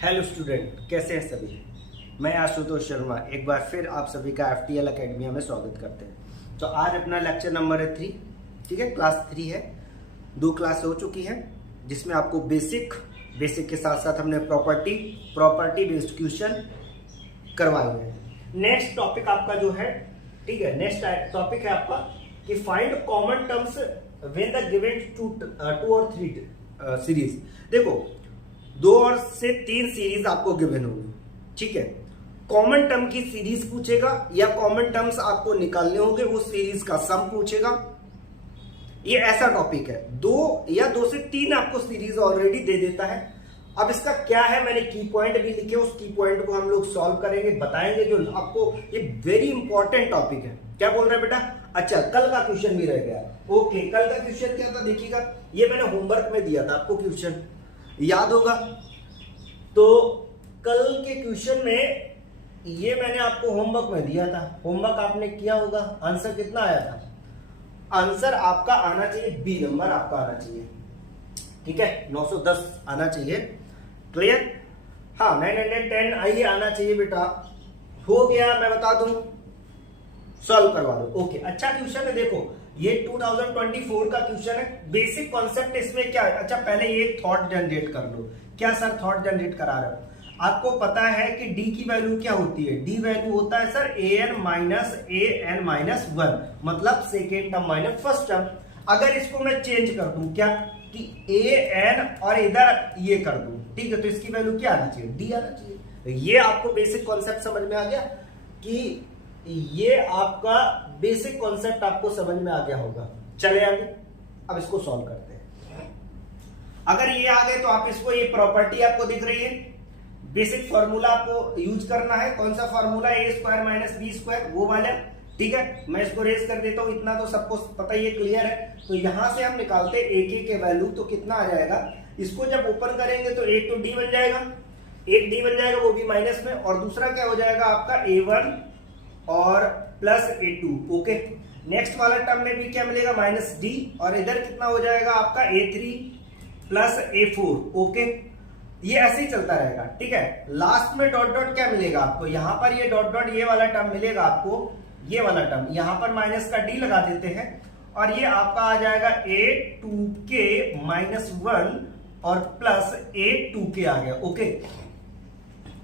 Hello student, कैसे हैं सभी। मैं आशुतोष शर्मा एक बार फिर आप सभी का FTL अकेडमी में स्वागत करते हैं। तो आज अपना लेक्चर नंबर है 3, ठीक है, क्लास 3 है। 2 क्लास हो चुकी हैं जिसमें आपको बेसिक के साथ साथ हमने प्रॉपर्टी बेस्ड क्वेश्चन करवाए हुए हैं। नेक्स्ट टॉपिक आपका जो है, ठीक है, नेक्स्ट टॉपिक है आपका कि find common terms when the given 2 और 3 सीरीज। देखो 2 और से 3 सीरीज आपको गिवन होगी, ठीक है। कॉमन टर्म की सीरीज पूछेगा या कॉमन टर्म्स आपको निकालने होंगे, उस सीरीज का सम पूछेगा। ये ऐसा टॉपिक है। 2 या 2 से 3 आपको सीरीज ऑलरेडी दे देता है। अब इसका क्या है, मैंने की पॉइंट भी लिखे, उस की पॉइंट को हम लोग सॉल्व करेंगे, बताएंगे। जो आपको ये वेरी इंपॉर्टेंट टॉपिक है। क्या बोल रहे हैं बेटा? अच्छा, कल का क्वेश्चन भी रह गया। ओके, कल का क्वेश्चन क्या था देखिएगा। ये मैंने होमवर्क में दिया था आपको, क्वेश्चन याद होगा। तो कल के क्वेश्चन में ये मैंने आपको होमवर्क में दिया था, होमवर्क आपने किया होगा। आंसर कितना आया था? आंसर आपका आना चाहिए बी नंबर, आपका आना चाहिए, ठीक है, 910 आना चाहिए। क्लियर? हाँ, 910 आइए आना चाहिए बेटा। हो गया, मैं बता दूं, सॉल्व करवा दो। ओके, अच्छा क्वेश्चन है। देखो ये 2024 का क्वेश्चन है। बेसिक कॉन्सेप्ट इसमें क्या है? अच्छा, पहले ये थॉट जनरेट कर लो। क्या सर थॉट जनरेट करा रहे हो? आपको पता है कि डी की वैल्यू क्या होती है? डी वैल्यू होता है सर an माइनस 1, मतलब second term minus first term. अगर इसको मैं चेंज कर दूं क्या कि an और इधर ये कर दूं, ठीक है, तो इसकी वैल्यू क्या आना चाहिए? डी आना चाहिए। ये आपको बेसिक कॉन्सेप्ट समझ में आ गया कि ये आपका बेसिक कॉन्सेप्ट आपको समझ में आ गया होगा। चले आगे, अब इसको सॉल्व करते हैं। अगर ये आ गए तो आप इसको, ये प्रॉपर्टी आपको दिख रही है, बेसिक फॉर्मूला आपको यूज करना है। कौन सा फॉर्मूला? a² माइनस b², वो वाला, ठीक है। मैं इसको रेज कर देता हूं, इतना तो सबको पता ही है, क्लियर है। तो यहां से हम निकालते हैं a के वैल्यू, तो कितना आ जाएगा? इसको जब ओपन करेंगे तो एक तो d बन जाएगा, एक d बन जाएगा, वो भी माइनस में, और दूसरा क्या हो जाएगा आपका a1 और प्लस a2। ओके, नेक्स्ट वाला टर्म में भी क्या मिलेगा? माइनस d, और इधर कितना हो जाएगा आपका a3 प्लस a4। ओके, ये ऐसे ही चलता रहेगा, ठीक है। लास्ट में डॉट डॉट क्या मिलेगा आपको? यहां पर ये डॉट डॉट, ये वाला टर्म मिलेगा आपको, ये वाला टर्म, यहां पर माइनस का d लगा देते हैं, और ये आपका आ जाएगा a2k माइनस 1 और प्लस a2k आ गया। ओके,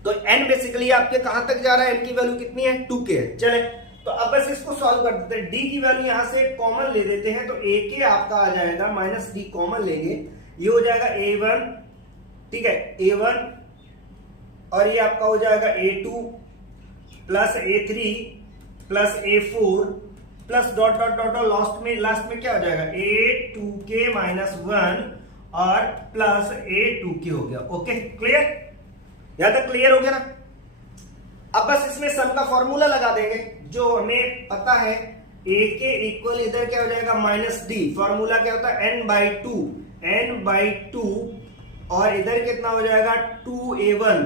तो n बेसिकली आपके कहां तक जा रहा है? n की वैल्यू कितनी है? 2k है। चले, तो अब बस इसको सॉल्व कर देते हैं। d की वैल्यू यहां से कॉमन ले देते हैं, तो ak आपका आ जाएगा, माइनस d कॉमन लेंगे, ये हो जाएगा a1, ठीक है, a1, और ये आपका हो जाएगा a2 plus a3 plus a4 plus dot dot dot, last में क्या हो जाएगा? a2k माइनस 1 और प्लस a2k हो गया। Okay, clear? यहां तक क्लियर हो गया ना? अब बस इसमें सम का फॉर्मूला लगा देंगे, जो हमें पता है। a के इक्वल इधर क्या हो जाएगा? Minus d। फॉर्मूला क्या होता है? n/2, और इधर कितना हो जाएगा? 2a1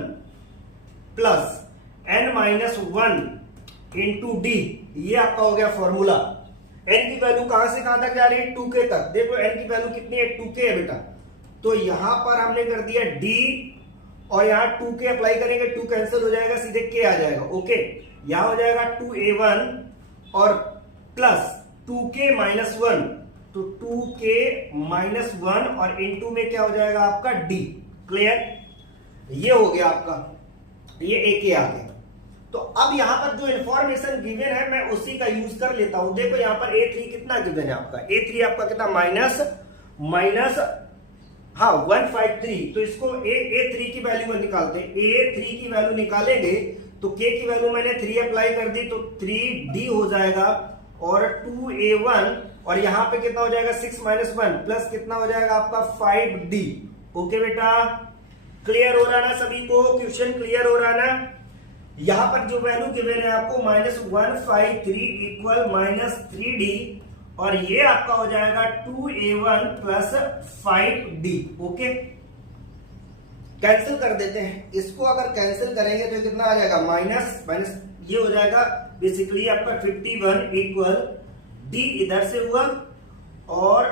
plus n minus 1 into D. ये आपका हो गया फॉर्मूला। n की वैल्यू कहां से कहां तक जा रही है? 2k तक। देखो n की वैल्यू कितनी है? 2k है बेटा। तो यहां पर हमने कर दिया d, और यहां 2k अप्लाई करेंगे, 2 कैंसिल हो जाएगा, सीधे k आ जाएगा। ओके, यहां हो जाएगा 2a1 और प्लस 2k माइनस 1, तो 2k माइनस 1 और इनटू में क्या हो जाएगा आपका? d। क्लियर? ये हो गया आपका, ये ak आ गया। तो अब यहां पर जो इंफॉर्मेशन गिवन है मैं उसी का यूज कर लेता हूं। देखो यहां पर a3 कितना गिवन है आपका? a3 आपका कितना? माइनस 153। तो इसको a3 की वैल्यू निकालते हैं। a3 की वैल्यू निकालेंगे तो k की वैल्यू मैंने 3 अप्लाई कर दी, तो 3d हो जाएगा, और 2a1, और यहां पे कितना हो जाएगा? 6 माइनस 1 प्लस कितना हो जाएगा आपका? 5d। ओके बेटा, क्लियर हो रहा ना सभी को? क्वेश्चन क्लियर हो रहा ना? यहां पर जो वैल्यू गिवन है आपको -153 इक्वल -3d, और ये आपका हो जाएगा 2a1 plus 5d। Okay, cancel कर देते हैं इसको। अगर कैंसिल करेंगे तो कितना आ जाएगा? माइनस ये हो जाएगा बेसिकली आपका 51 इक्वल d इधर से हुआ, और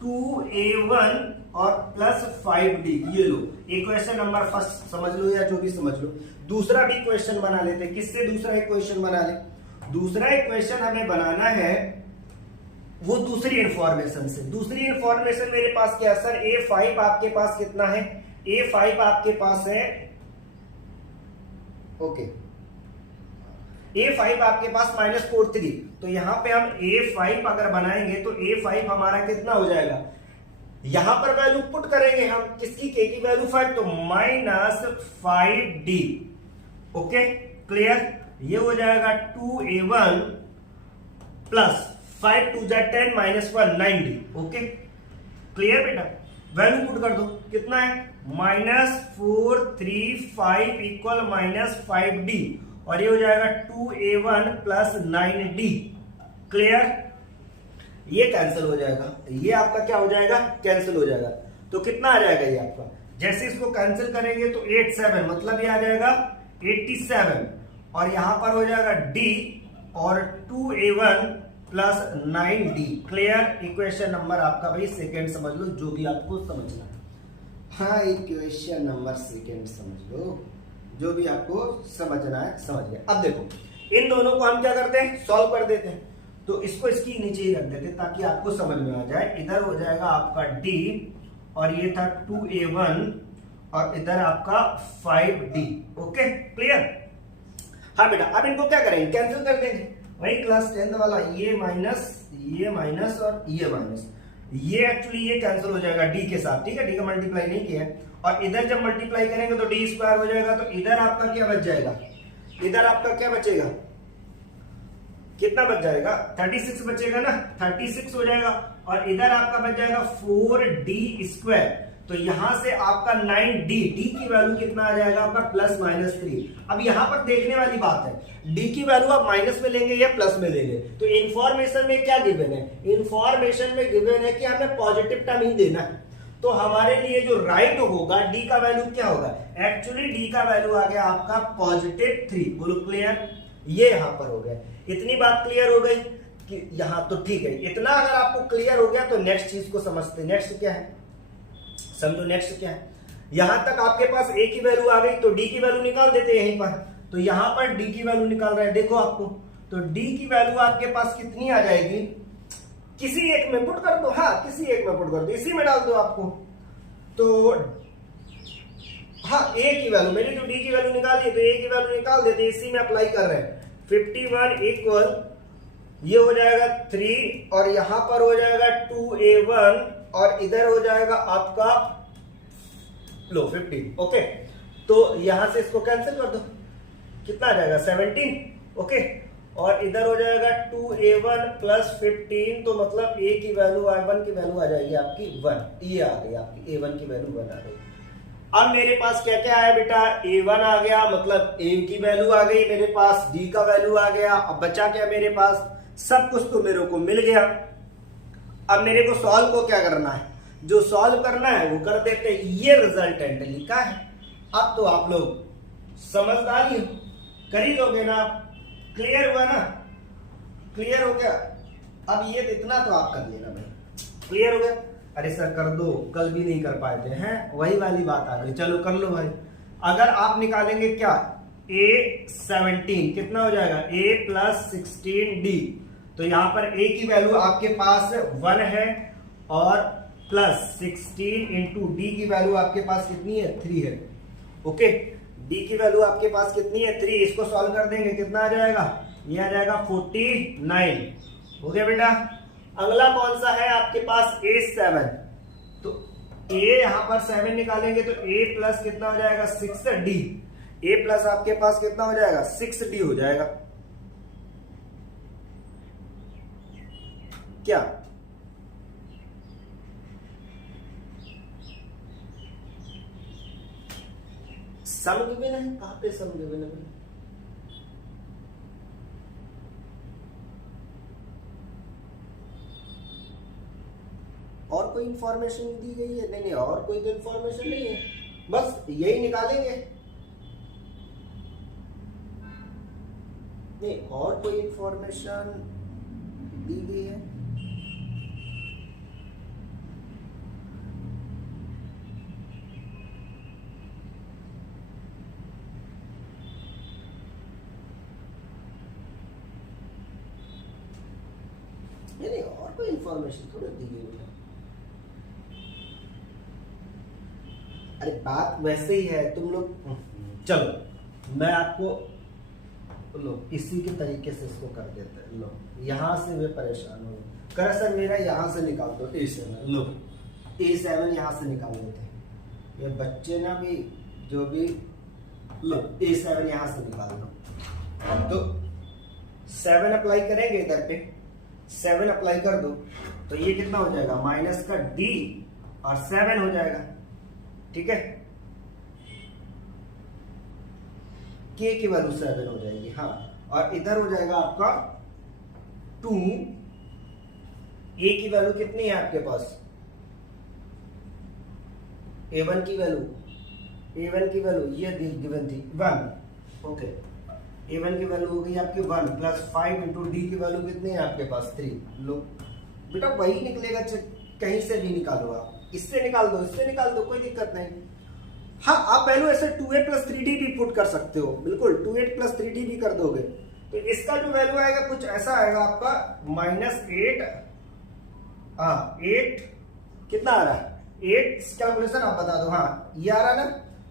2a1 और प्लस 5d। ये लो इक्वेशन नंबर फर्स्ट समझ लो या जो भी समझ लो। दूसरा भी इक्वेशन बना लेते। किससे दूसरा इक्वेशन बना ले? दूसरा इक्वेशन हमें बनाना है वो दूसरी इंफॉर्मेशन से। दूसरी इंफॉर्मेशन मेरे पास क्या है सर? a5 आपके पास कितना है? a5 आपके पास है, ओके, a5 आपके पास -43। तो यहां पे हम a5 अगर बनाएंगे तो a5 हमारा कितना हो जाएगा? यहां पर वैल्यू पुट करेंगे हम किसकी? k की वैल्यू 5, तो -5d। Okay clear? ये हो जाएगा 2a1 plus 5 2 10 -1 9d। Okay clear बेटा? वैल्यू पुट कर दो। कितना है? -435 इक्वल -5d, और ये हो जाएगा 2a1 प्लस 9d। क्लियर? ये कैंसिल हो जाएगा, ये आपका क्या हो जाएगा? कैंसिल हो जाएगा। तो कितना आ जाएगा ये आपका? जैसे इसको कैंसिल करेंगे तो 87, मतलब ये आ जाएगा 87, और यहां पर हो जाएगा d और 2a1 plus 9d। Clear? Equation number आपका भाई सेकेंड समझ लो, जो भी आपको समझना है। हाँ, इक्वेशन नंबर सेकेंड समझ लो, जो भी आपको समझना है समझ गए। अब देखो इन दोनों को हम क्या करते हैं? सॉल्व कर देते हैं। तो इसको इसकी नीचे ही रख देते हैं ताकि आपको समझ में आ जाए। इधर हो जाएगा आपका d, और ये था 2a1, और इधर आपका 5d। Okay clear? हाँ बेटा, अब इनको क्या करेंगे? कैंसिल कर देंगे। वही क्लास 10th वाला, ये माइनस और ये माइनस, ये एक्चुअली ये कैंसिल हो जाएगा d के साथ। ठीक है, d का मल्टीप्लाई नहीं किया है। और इधर जब मल्टीप्लाई करेंगे तो d स्क्वायर हो जाएगा। तो इधर आपका क्या बच जाएगा? इधर आपका क्या बचेगा? कितना बच जाएगा? 36 बचेगा ना, 36 हो जाएगा। और इधर आपका बच जाएगा 4d स्क्वायर। तो यहां से आपका 9d, d की वैल्यू कितना आ जाएगा आपका? +-3। अब यहां पर देखने वाली बात है, d की वैल्यू आप माइनस में लेंगे या प्लस में लेंगे? तो इंफॉर्मेशन में क्या गिवन है? इंफॉर्मेशन में गिवन है कि हमें पॉजिटिव टर्म ही देना है। तो हमारे लिए जो राइट होगा, d का वैल्यू क्या होगा? एक्चुअली d का वैल्यू आ गया आपका +3। बोलो क्लियर? ये यहां पर हो गया। इतनी बात क्लियर हो गई कि यहां तो ठीक है। इतना अगर आपको क्लियर हो गया तो नेक्स्ट चीज को समझते। नेक्स्ट क्या है? समझो नेक्स्ट क्या है। यहां तक आपके पास a की वैल्यू आ गई, तो d की वैल्यू निकाल देते हैं यहीं पर। तो यहां पर d की वैल्यू निकाल रहे हैं, देखो आपको। तो d की वैल्यू आपके पास कितनी आ जाएगी? किसी एक में पुट कर दो। हाँ, किसी एक में पुट कर दो, इसी में डाल दो आपको। तो हाँ, a की वैल्यू, मैंने जो d की वैल्यू निकाली है तो a की वैल्यू निकाल देते, इसी में अप्लाई कर रहे हैं। 51 इक्वल ये हो जाएगा 3, और यहां पर हो जाएगा 2a1, और इधर हो जाएगा आपका लो 15। ओके, तो यहां से इसको कैंसिल कर दो। कितना आ जाएगा? 17। ओके, और इधर हो जाएगा 2a1 प्लस 15, तो मतलब a की वैल्यू, a1 की वैल्यू आ जाएगी आपकी 1। ये आ गई आपकी a1 की वैल्यू 1 आ गई। अब मेरे पास क्या क्या आया बेटा? a1 आ गया, मतलब a की वैल्यू आ गई मेरे पास, d का वैल्यू आ गया। अब बचा क्या मेरे पास? सब कुछ तो मेरे को मिल गया। अब मेरे को सॉल्व को क्या करना है? जो सॉल्व करना है वो कर देते हैं। ये रिजल्टेंट लिखा है। अब तो आप लोग समझदार ही हो, कर ही दोगे ना आप। क्लियर हुआ ना? क्लियर हो गया? अब ये इतना तो आप कर लेना भाई। क्लियर हो गया? अरे सर कर दो, कल भी नहीं कर पाए थे हैं, वही वाली बात आ गई। चलो कर लो भाई। अगर आप निकालेंगे क्या? a17 कितना हो जाएगा? a plus 16d। तो यहां पर a की वैल्यू आपके पास 1 है, और प्लस 16 इंटू डी की वैल्यू आपके पास कितनी है? 3 है। ओके, d की वैल्यू आपके पास कितनी है? 3। इसको सॉल्व कर देंगे, कितना आ जाएगा? ये आ जाएगा 49। हो गया बेटा? अगला कौन सा है आपके पास? a7। तो a यहां पर 7 निकालेंगे तो a प्लस कितना हो जाएगा? 6d। a प्लस आपके पास कितना हो जाएगा? 6d हो जाएगा। क्या सम गिवन है? कहां पे सम गिवन है? और कोई इंफॉर्मेशन दी गई है? नहीं, और कोई तो इंफॉर्मेशन नहीं है, बस यही निकालेंगे। नहीं, और कोई इंफॉर्मेशन दी गई है? इंफॉर्मेशन थोड़ी दी गई बेटा। अरे बात वैसे ही है, तुम लोग चलो मैं आपको लो इसी के तरीके से इसको कर देते हैं। लो यहां से वे परेशान हो कर सर मेरा यहां से निकाल दो A7। लो A7 यहां से निकाल देते हैं, ये बच्चे ना भी जो भी, लो A7 यहां से निकाल दो। तो 7 अप्लाई करेंगे इधर पे, 7 अप्लाई कर दो तो ये कितना हो जाएगा माइनस का D और 7 हो जाएगा, ठीक है। K की वैल्यू 7 हो जाएगी, हाँ, और इधर हो जाएगा आपका 2। A की वैल्यू कितनी है आपके पास, A1 की वैल्यू ये गिवन थी 1, ओके। A1 की वैल्यू हो गई आपकी 1 प्लस 5 इंटू D की वैल्यू कितनी है आपके पास 3। लो बेटा वही निकलेगा, कहीं से भी निकालो आप, इससे निकाल दो, इससे निकाल दो, कोई दिक्कत नहीं। हाँ आप वैल्यू ऐसे 2a प्लस 3d भी पुट कर सकते हो, बिल्कुल 2a प्लस 3d भी कर दोगे तो इसका जो वैल्यू आएगा कुछ ऐसा आएगा आपका -8, 8 कितना आ रहा है 8 कैलकुलेशन आप बता दो, हाँ ये आ रहा ना।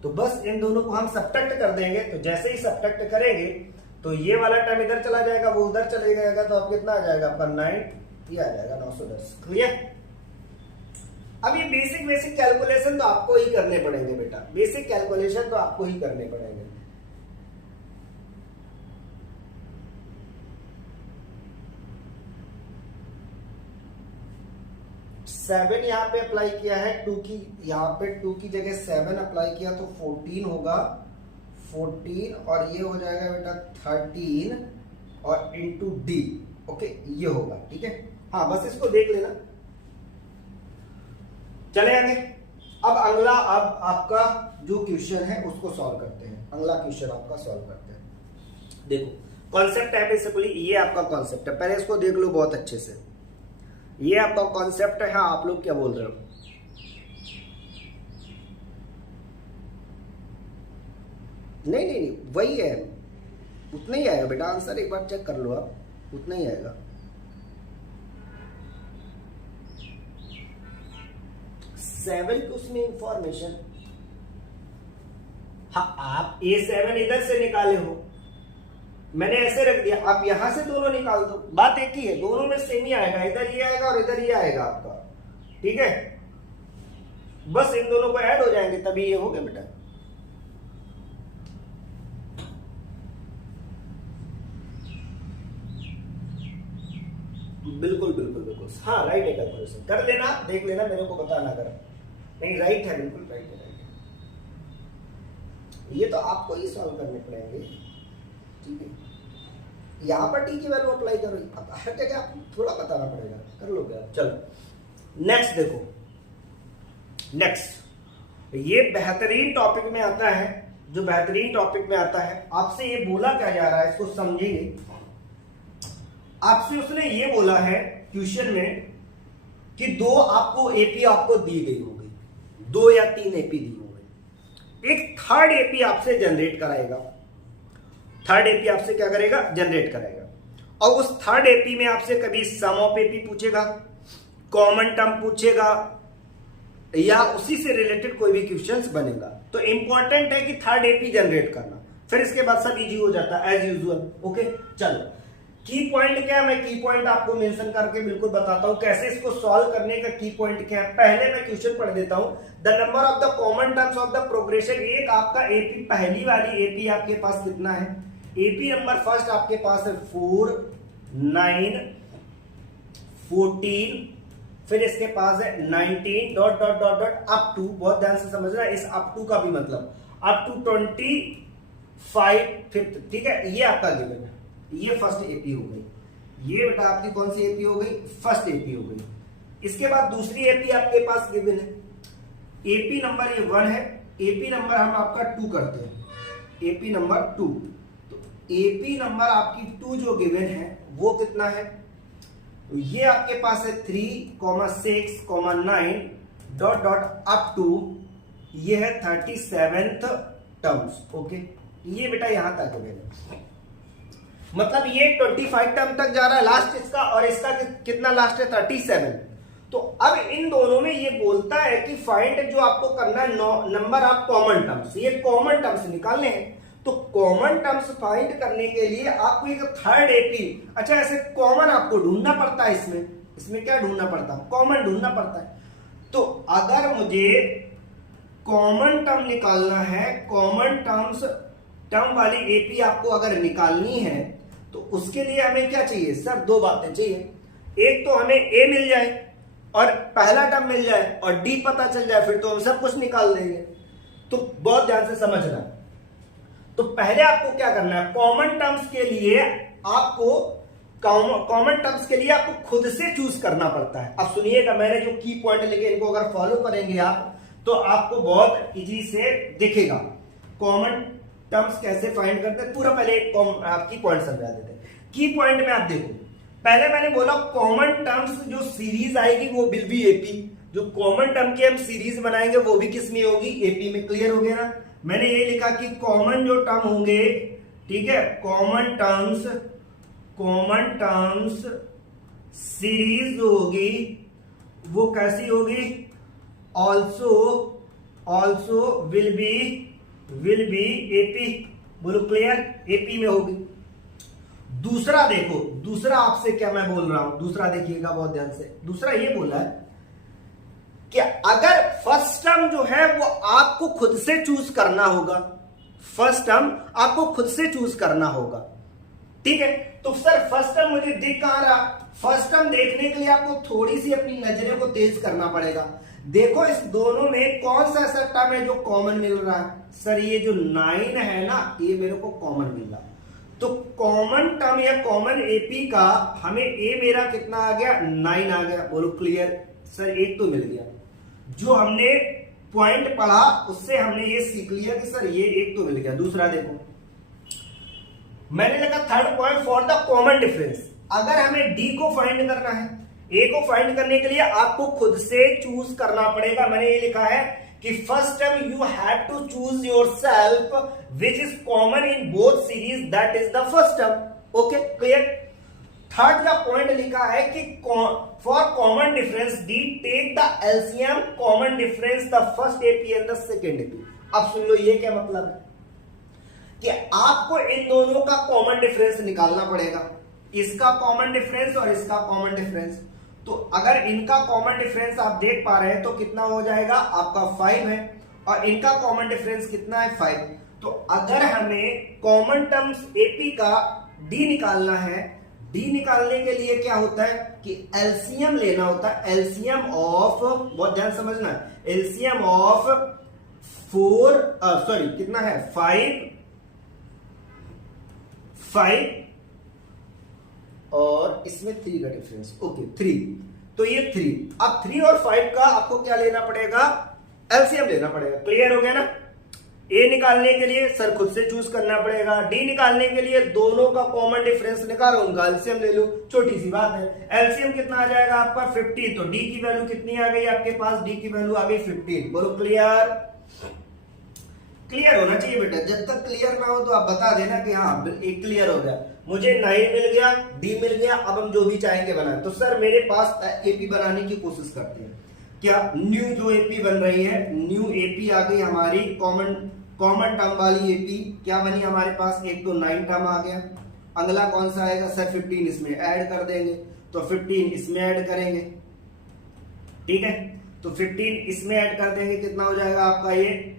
तो बस इन दोनों को हम सब्ट्रैक्ट कर देंगे, तो जैसे ही सब्ट्रैक्ट करेंगे तो ये वाला टर्म इधर चला जाएगा, वो उधर चले जाएगा, तो आपको कितना आ जाएगा आपका 9, ये आ जाएगा 910। क्लियर। अब ये बेसिक कैलकुलेशन तो आपको ही करने पड़ेंगे बेटा, बेसिक कैलकुलेशन तो आपको ही करने पड़ेंगे। सेवन यहाँ पे अप्लाई किया है, 2 की यहाँ पे 2 की जगह 7 अप्लाई किया तो 14 होगा, 14 और ये हो जाएगा बेटा 13 और इंटू D, ओके ये होगा, ठीक है। हाँ बस इसको देख लेना। चले आगे, अब अगला अब आपका जो क्वेश्चन है उसको सॉल्व करते हैं। अगला क्वेश्चन आपका सॉल्व करते हैं। देखो कॉन्सेप्ट है बेसिकली, ये आपका कॉन्सेप्ट है, पहले इसको देख लो बहुत अच्छे से। ये आपका कॉन्सेप्ट है, हाँ आप लोग क्या बोल रहे हो, नहीं वही है, उतना ही आएगा बेटा आंसर, एक बार चेक कर लो आप, उतना ही आएगा। 7 की उसमें इंफॉर्मेशन, हाँ आप A7 इधर से निकाले हो, मैंने ऐसे रख दिया, आप यहां से दोनों निकाल दो, बात एक ही है, दोनों में सेम ही आएगा, इधर ये आएगा और इधर ये आएगा आपका, ठीक है। बस इन दोनों को ऐड हो जाएंगे तभी ये हो गया बेटा। बिल्कुल बिल्कुल बिल्कुल, हाँ राइट है, कैलकुलेशन कर लेना, देख लेना, मेरे को बताना अगर नहीं राइट है, बिल्कुल राइट है, राइट है। ये तो आपको ही सॉल्व करने पड़ेंगे, ठीक है। यहाँ पर टी की वैल्यू अप्लाई करो, अब हर जगह आपको थोड़ा बताना पड़ेगा, कर लोगे आप। चलो नेक्स्ट देखो, नेक्स्ट ये बेहतरीन टॉपिक में आता है, जो बेहतरीन टॉपिक में आता है, आपसे ये बोला क्या जा रहा है इसको समझेंगे। आपसे उसने ये बोला है क्वेश्चन में कि 2 आपको एपी आपको दी गई होगी, 2 या 3 एपी दी होगी, एक थर्ड एपी आपसे जनरेट कराएगा, थर्ड एपी आपसे क्या करेगा जनरेट करेगा, और उस थर्ड एपी में आपसे कभी सम ऑफ एपी पूछेगा, कॉमन टर्म पूछेगा, या उसी से रिलेटेड कोई भी क्वेश्चंस बनेगा। तो इंपॉर्टेंट है कि थर्ड एपी जनरेट करना, फिर इसके बाद सब इजी हो जाता है एज यूजुअल, ओके। चलो की पॉइंट क्या है, मैं की पॉइंट आपको मेंशन करके बिल्कुल बताता हूं कैसे इसको सॉल्व करने का की पॉइंट क्या है। पहले मैं क्वेश्चन पढ़ देता हूं, the number of the common terms of the progression, एक आपका एपी, पहली वाली एपी आपके पास कितना है, एपी नंबर फर्स्ट आपके पास है 4, 9, 14, फिर इसके पास है 19 dot dot dot dot up to, बहुत ध्यान से समझना इस अप टू का भी मतलब, अप टू 25 फिफ्थ, ठीक है। ये आपका गिवन है, ये फर्स्ट एपी हो गई, ये बेटा आपकी कौन सी एपी हो गई, फर्स्ट एपी हो गई। इसके बाद दूसरी एपी आपके पास गिवन है, एपी नंबर ये 1 है, एपी नंबर हम आपका 2 करते हैं, एपी नंबर 2, तो एपी नंबर आपकी 2 जो गिवन है वो कितना है, तो ये आपके पास है 3, 6, 9 डॉट डॉट अप टू, ये है 37th टर्म्स, ओके। ये बेटा यहां तक गिवन है। मतलब ये 25 टर्म तक जा रहा है लास्ट इसका, और इसका कितना लास्ट है 37। तो अब इन दोनों में ये बोलता है कि फाइंड जो आपको करना है नंबर ऑफ कॉमन टर्म्स, ये कॉमन टर्म्स निकालने हैं। तो कॉमन टर्म्स फाइंड करने के लिए आपको एक थर्ड एपी, अच्छा ऐसे कॉमन आपको ढूंढना पड़ता है, इसमें क्या ढूंढना पड़ता है, कॉमन ढूंढना पड़ता है। तो अगर मुझे कॉमन टर्म निकालना है, कॉमन टर्म वाली एपी आपको अगर निकालनी है, तो उसके लिए हमें क्या चाहिए सर, दो बातें चाहिए। एक तो हमें ए मिल जाए और पहला टर्म मिल जाए और डी पता चल जाए, फिर तो हम सब कुछ निकाल देंगे। तो बहुत ध्यान से समझना। तो पहले आपको क्या करना है, कॉमन टर्म्स के लिए आपको खुद से चूज करना पड़ता है। अब सुनिएगा, मैंने जो की पॉइंट लिखे इनको अगर फॉलो करेंगे आप तो आपको बहुत इजी से दिखेगा कॉमन टर्म्स कैसे फाइंड करते हैं। पूरा पहले की पॉइंट समझा देते हैं। की पॉइंट में आप देखो, पहले मैंने बोला कॉमन टर्म्स जो सीरीज आएगी वो विल बी एपी, जो कॉमन टर्म की हम सीरीज बनाएंगे वो भी किस में होगी, एपी में। क्लियर हो गया ना। मैंने ये लिखा कि कॉमन जो टर्म होंगे, ठीक है, कॉमन टर्म्स सीरीज होगी वो कैसी होगी, ऑल्सो विल बी एपी। बोलो क्लियर, एपी में होगी। दूसरा देखो, दूसरा आपसे क्या मैं बोल रहा हूं, दूसरा देखिएगा बहुत ध्यान से। दूसरा ये बोला है कि अगर फर्स्ट टर्म जो है वो आपको खुद से चूज करना होगा, फर्स्ट टर्म आपको खुद से चूज करना होगा, ठीक है। तो सर फर्स्ट टर्म मुझे दिख कहां रहा, फर्स्ट टर्म देखने के लिए आपको थोड़ी सी अपनी नजरें को तेज करना पड़ेगा। देखो इस दोनों में कौन सा ऐसा टर्म है जो कॉमन मिल रहा है, सर ये जो 9 है ना, ये मेरे को कॉमन मिल रहा। तो कॉमन टर्म या कॉमन एपी का हमें ए मेरा कितना आ गया, 9 आ गया। बोलो क्लियर, सर एक तो मिल गया। जो हमने पॉइंट पढ़ा उससे हमने ये सीख लिया कि सर ये एक तो मिल गया। दूसरा देखो, मैंने लिखा third point for the common difference. अगर हमें डी को फाइंड करना है, ए को फाइंड करने के लिए आपको खुद से चूज करना पड़ेगा। मैंने ये लिखा है कि first term you have to choose yourself which is common in both series, that is the first term. Okay clear. Third का पॉइंट लिखा है कि for common difference D take the LCM common difference the first AP and the second AP. अब सुन लो ये क्या मतलब है कि आपको इन दोनों का कॉमन डिफरेंस निकालना पड़ेगा, इसका कॉमन डिफरेंस और इसका कॉमन डिफरेंस। तो अगर इनका कॉमन डिफरेंस आप देख पा रहे हैं तो कितना हो जाएगा आपका 5 है, और इनका कॉमन डिफरेंस कितना है 5। तो अगर हमें कॉमन टर्म्स एपी का डी निकालना है, डी निकालने के लिए क्या होता है कि एलसीएम लेना होता है। एलसीएम ऑफ, बहुत ध्यान समझना, एलसीएम ऑफ 4 कितना है 5 और इसमें 3 का डिफरेंस। ओके 3, तो ये 3। अब 3 और 5 का आपको क्या लेना पड़ेगा, एलसीएम लेना पड़ेगा। क्लियर हो गया ना। ए निकालने के लिए सर खुद से चूज करना पड़ेगा, डी निकालने के लिए दोनों का कॉमन डिफरेंस निकालो, उनका एलसीएम ले लो, छोटी सी बात है। एलसीएम कितना आ जाएगा आपका 15, तो डी की वैल्यू कितनी आ गई आपके पास, डी की वैल्यू आ गई 15। बोलो क्लियर, क्लियर होना चाहिए बेटा। जब तक क्लियर ना हो तो आप बता देना कि हाँ एक क्लियर हो गया, मुझे 9 मिल गया, डी मिल गया, अब हम जो भी चाहेंगे बनाए। तो सर मेरे पास एपी बनाने की कोशिश करते हैं, क्या न्यू जो एपी बन रही है, न्यू एपी आ गई हमारी, कॉमन टर्म वाली एपी क्या बनी हमारे पास, एक तो 9 टर्म आ गया। अगला कौन सा आएगा सर 15, इसमें ऐड कर देंगे, तो 15 इसमें ऐड करेंगे, ठीक है। तो 15 इसमें ऐड कर देंगे, कितना हो जाएगा आपका ये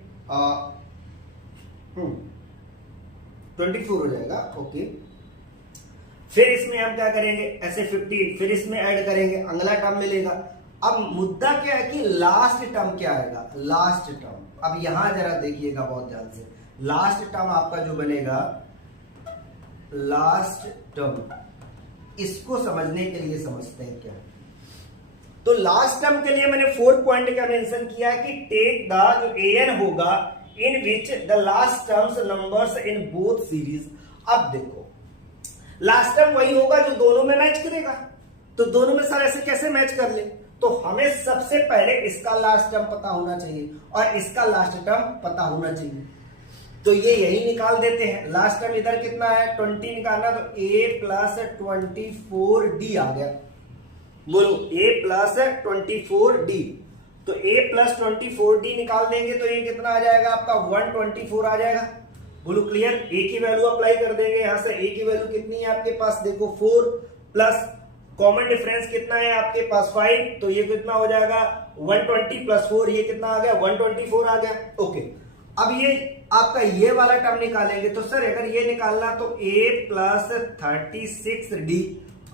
24 हो जाएगा। ओके, फिर इसमें हम क्या करेंगे, ऐसे 15 फिर इसमें ऐड करेंगे, अगला टर्म मिलेगा। अब मुद्दा क्या है कि लास्ट टर्म क्या आएगा, लास्ट टर्म। अब यहां जरा देखिएगा बहुत ध्यान से, लास्ट टर्म आपका जो बनेगा, लास्ट टर्म, इसको समझने के लिए समझते हैं क्या। तो लास्ट टर्म के लिए मैंने 4 पॉइंट का मेंशन किया है कि टेक द जो एन होगा in which the last terms numbers in both series. अब देखो लास्ट टर्म वही होगा जो दोनों में मैच करेगा, तो दोनों में सर ऐसे कैसे मैच कर ले, तो हमें सबसे पहले इसका लास्ट टर्म पता होना चाहिए और इसका लास्ट टर्म पता होना चाहिए। तो ये यही निकाल देते हैं। लास्ट टाइम इधर कितना है 20 निकालना, तो a प्लस 24d आ गया। बोलो a प्लस 24d, तो a प्लस 24d निकाल देंगे तो ये कितना आ जाएगा आपका 124 आ जाएगा। बोलो क्लियर। a की वैल्यू अप्लाई कर देंगे, यहां से a की वैल्यू कितनी है आपके पास, देखो 4 प्लस कॉमन डिफरेंस कितना है आपके पास 5, तो ये कितना हो जाएगा 120 प्लस 4, ये कितना आ गया 124 आ गया। ओके, अब ये आपका ये वाला टर्म निकालेंगे, तो सर अगर ये निकालना तो a प्लस 36d,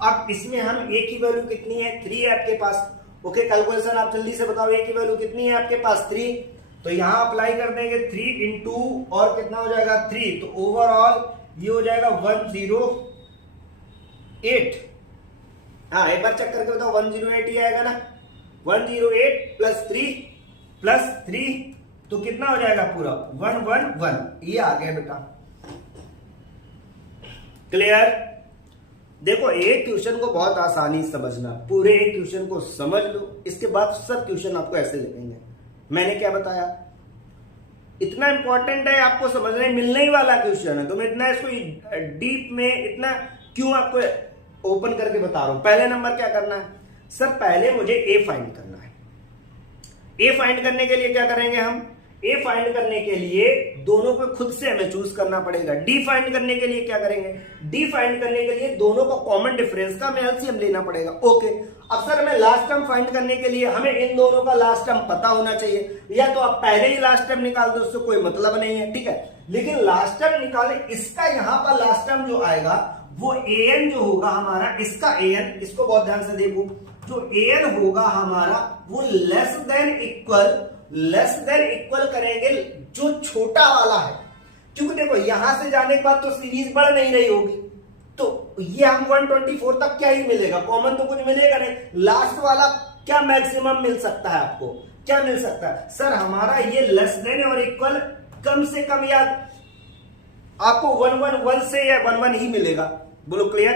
अब इसमें हम a की वैल्यू कितनी है 3 है आपके पास। ओके, कैलकुलेशन आप जल्दी से बताओ a की वैल्यू कितनी है आपके पास 3, तो यहां अप्लाई कर देंगे 3 इंटू और कितना हो जाएगा 3, तो ओवरऑल ये हो जाएगा 108। हाँ एक बार चेक करके बताओ 108 ही आएगा ना, 108 प्लस 3 तो कितना हो जाएगा पूरा 111, ये आ गया बेटा। क्लियर। देखो एक क्वेश्चन को बहुत आसानी समझना, पूरे एक क्वेश्चन को समझ लो, इसके बाद सब क्वेश्चन आपको ऐसे लिखेंगे। मैंने क्या बताया, इतना इंपॉर्टेंट है आपको समझने मिलने ही वाला क्वेश्चन है, तो मैं इतना इसको डीप में इतना क्यों आपको ओपन करके बता रहा हूं। पहले नंबर क्या करना है सर, पहले मुझे ए फाइंड करना है। ए फाइंड करने के लिए क्या करेंगे हम, ए फाइंड करने के लिए दोनों को खुद से हमें चूज करना पड़ेगा। डी फाइंड करने के लिए क्या करेंगे, डी फाइंड करने के लिए दोनों का कॉमन डिफरेंस का हमें एलसीएम लेना पड़ेगा। ओके, अब सर हमें लास्ट टर्म फाइंड करने के लिए हमें इन दोनों का लास्ट टर्म पता होना चाहिए, या तो आप पहले ही लास्ट टर्म निकाल दो, उससे कोई मतलब नहीं है, ठीक है। लेकिन लास्ट टर्म निकाले, इसका यहां पर लास्ट टर्म जो आएगा वो an जो होगा हमारा, इसका an, इसको बहुत ध्यान से देखो, जो an होगा हमारा वो लेस देन इक्वल करेंगे जो छोटा वाला है, क्योंकि देखो यहां से जाने के बाद तो सीरीज बढ़ नहीं रही होगी, तो ये हम 124 तक क्या ही मिलेगा, कॉमन तो कुछ मिलेगा नहीं। लास्ट वाला क्या मैक्सिमम मिल सकता है आपको, क्या मिल सकता है सर, हमारा ये लेस देन और इक्वल कम से कम याद आपको 111 से या 11 ही मिलेगा। बोलो क्लियर।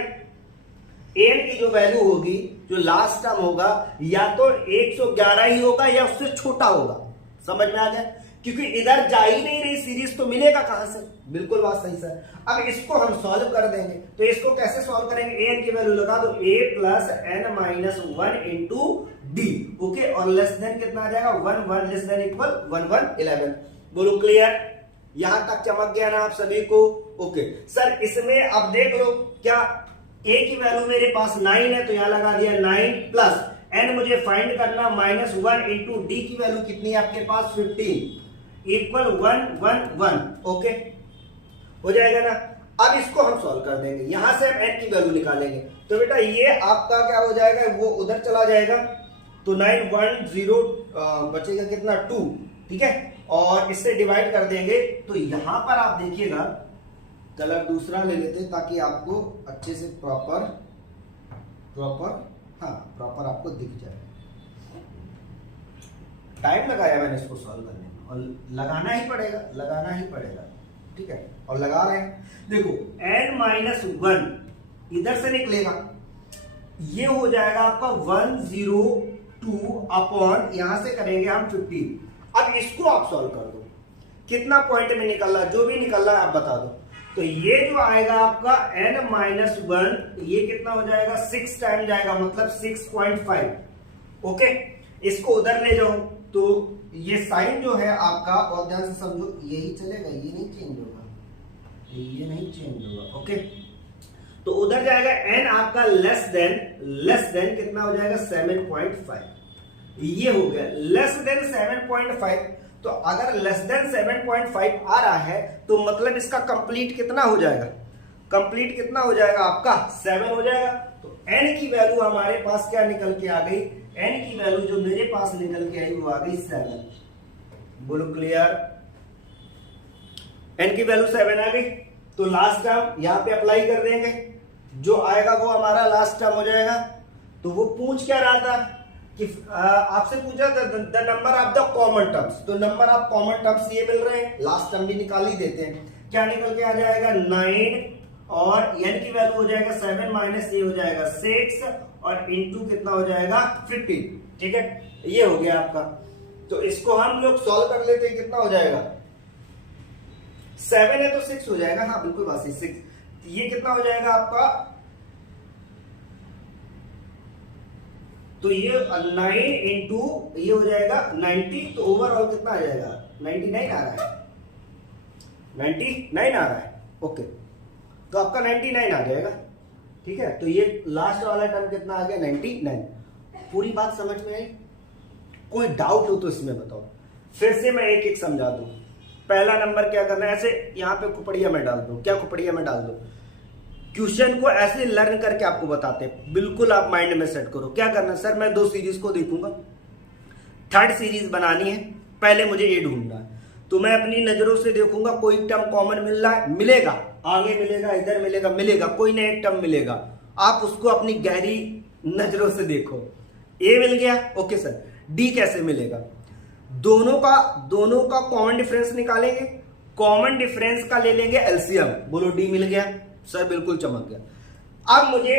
एन की जो वैल्यू होगी, जो लास्ट टर्म होगा, या तो 111 ही होगा या उससे छोटा होगा। समझ में आ गया, क्योंकि इधर जा ही नहीं रही सीरीज, तो मिलेगा कहां से, बिल्कुल बात सही सर। अब इसको हम सॉल्व कर देंगे, तो इसको कैसे सॉल्व करेंगे, एन की वैल्यू लगा दो a plus n minus 1 into D. Okay, और लेस देन कितना आ जाएगा 1 लेस देन इक्वल 11। बोलो क्लियर। यहां तक चमक गया ना आप सभी को। ओके सर, इसमें अब देख लो, क्या a की वैल्यू मेरे पास 9 है, तो यहां लगा दिया 9 प्लस n मुझे फाइंड करना -1 इंटू डी की वैल्यू कितनी है आपके पास 15 इक्वल 111। ओके, हो जाएगा ना। अब इसको हम सॉल्व कर देंगे, यहां से हम n की वैल्यू निकालेंगे, तो बेटा ये आपका क्या हो जाएगा, वो उधर चला जाएगा, तो 910 बचेगा कितना 2, ठीक है, और इससे डिवाइड कर देंगे। तो यहां पर आप देखिएगा, कलर दूसरा ले लेते ताकि आपको अच्छे से प्रॉपर आपको दिख जाए। टाइम लगाया मैंने इसको सॉल्व करने में, और लगाना ही पड़ेगा, ठीक है, और लगा रहे हैं। देखो n-1 इधर से निकलेगा, ये हो जाएगा आपका 102 अपॉन, यहां से करेंगे हम 15। अब इसको आप सॉल्व कर दो, कितना पॉइंट में निकल रहा, जो भी निकल रहा है आप बता दो। तो ये जो आएगा आपका n-1, ये कितना हो जाएगा 6 टाइम जाएगा, मतलब 6.5। ओके, इसको उधर ले जाओ, तो ये साइन जो है आपका, और ध्यान से समझो, यही चलेगा, ये नहीं चेंज होगा, ओके। तो उधर जाएगा n आपका लेस देन कितना हो जाएगा 7.5, ये हो गया लेस देन 7.5। तो अगर लेस देन 7.5 आ रहा है, तो मतलब इसका कंप्लीट कितना हो जाएगा, आपका 7 हो जाएगा। तो n की वैल्यू हमारे पास क्या निकल के आ गई, n की वैल्यू जो मेरे पास निकल के आई वो आ गई 7। बोलो क्लियर। n की वैल्यू 7 आ गई, तो लास्ट टर्म यहां पे अप्लाई कर देंगे, जो आएगा वो हमारा लास्ट टर्म हो जाएगा। तो वो पूछ क्या रहा था कि आपसे पूछा था the number of the common terms, तो नंबर ऑफ कॉमन टर्म्स ये मिल रहे हैं, लास्ट टर्म भी निकाल ही देते हैं। क्या निकल के आ जाएगा 9, और n की वैल्यू हो जाएगा 7 माइनस ये हो जाएगा 6, और इंटू कितना हो जाएगा 15, ठीक है, ये हो गया आपका। तो इसको हम लोग सॉल्व कर लेते हैं, कितना हो जाएगा 7 है तो 6 हो जाएगा, हाँ बिल्कुल बात सही 6। ये कितना हो जाएगा आपका, तो ये 9 इंटू ये हो जाएगा 90, तो ओवरऑल कितना आ जाएगा 99 आ रहा है, 99 आ रहा है। ओके, तो आपका 99 आ जाएगा, ठीक है। तो ये लास्ट वाला टर्म कितना आ गया 99। पूरी बात समझ में आई? कोई डाउट हो तो इसमें बताओ, फिर से मैं एक एक समझा दूं। पहला नंबर क्या करना है, ऐसे यहां पे खोपड़िया में डाल दो, क्या खोपड़िया में डाल दो, क्वेश्चन को ऐसे लर्न करके आपको बताते हैं, बिल्कुल आप माइंड में सेट करो। क्या करना है, सर मैं 2 सीरीज को देखूंगा, थर्ड सीरीज बनानी है, पहले मुझे ए ढूंढना है, तो मैं अपनी नजरों से देखूंगा कोई टर्म कॉमन मिल रहा है, मिलेगा, आगे मिलेगा, इधर मिलेगा, मिलेगा, कोई ना एक टर्म मिलेगा, आप उसको अपनी गहरी नजरों से देखो। ए मिल गया, ओके सर, डी कैसे मिलेगा, दोनों का कॉमन डिफरेंस निकालेंगे, कॉमन डिफरेंस का ले लेंगे एलसीएम, बोलो डी मिल गया, सर बिल्कुल चमक गया। अब मुझे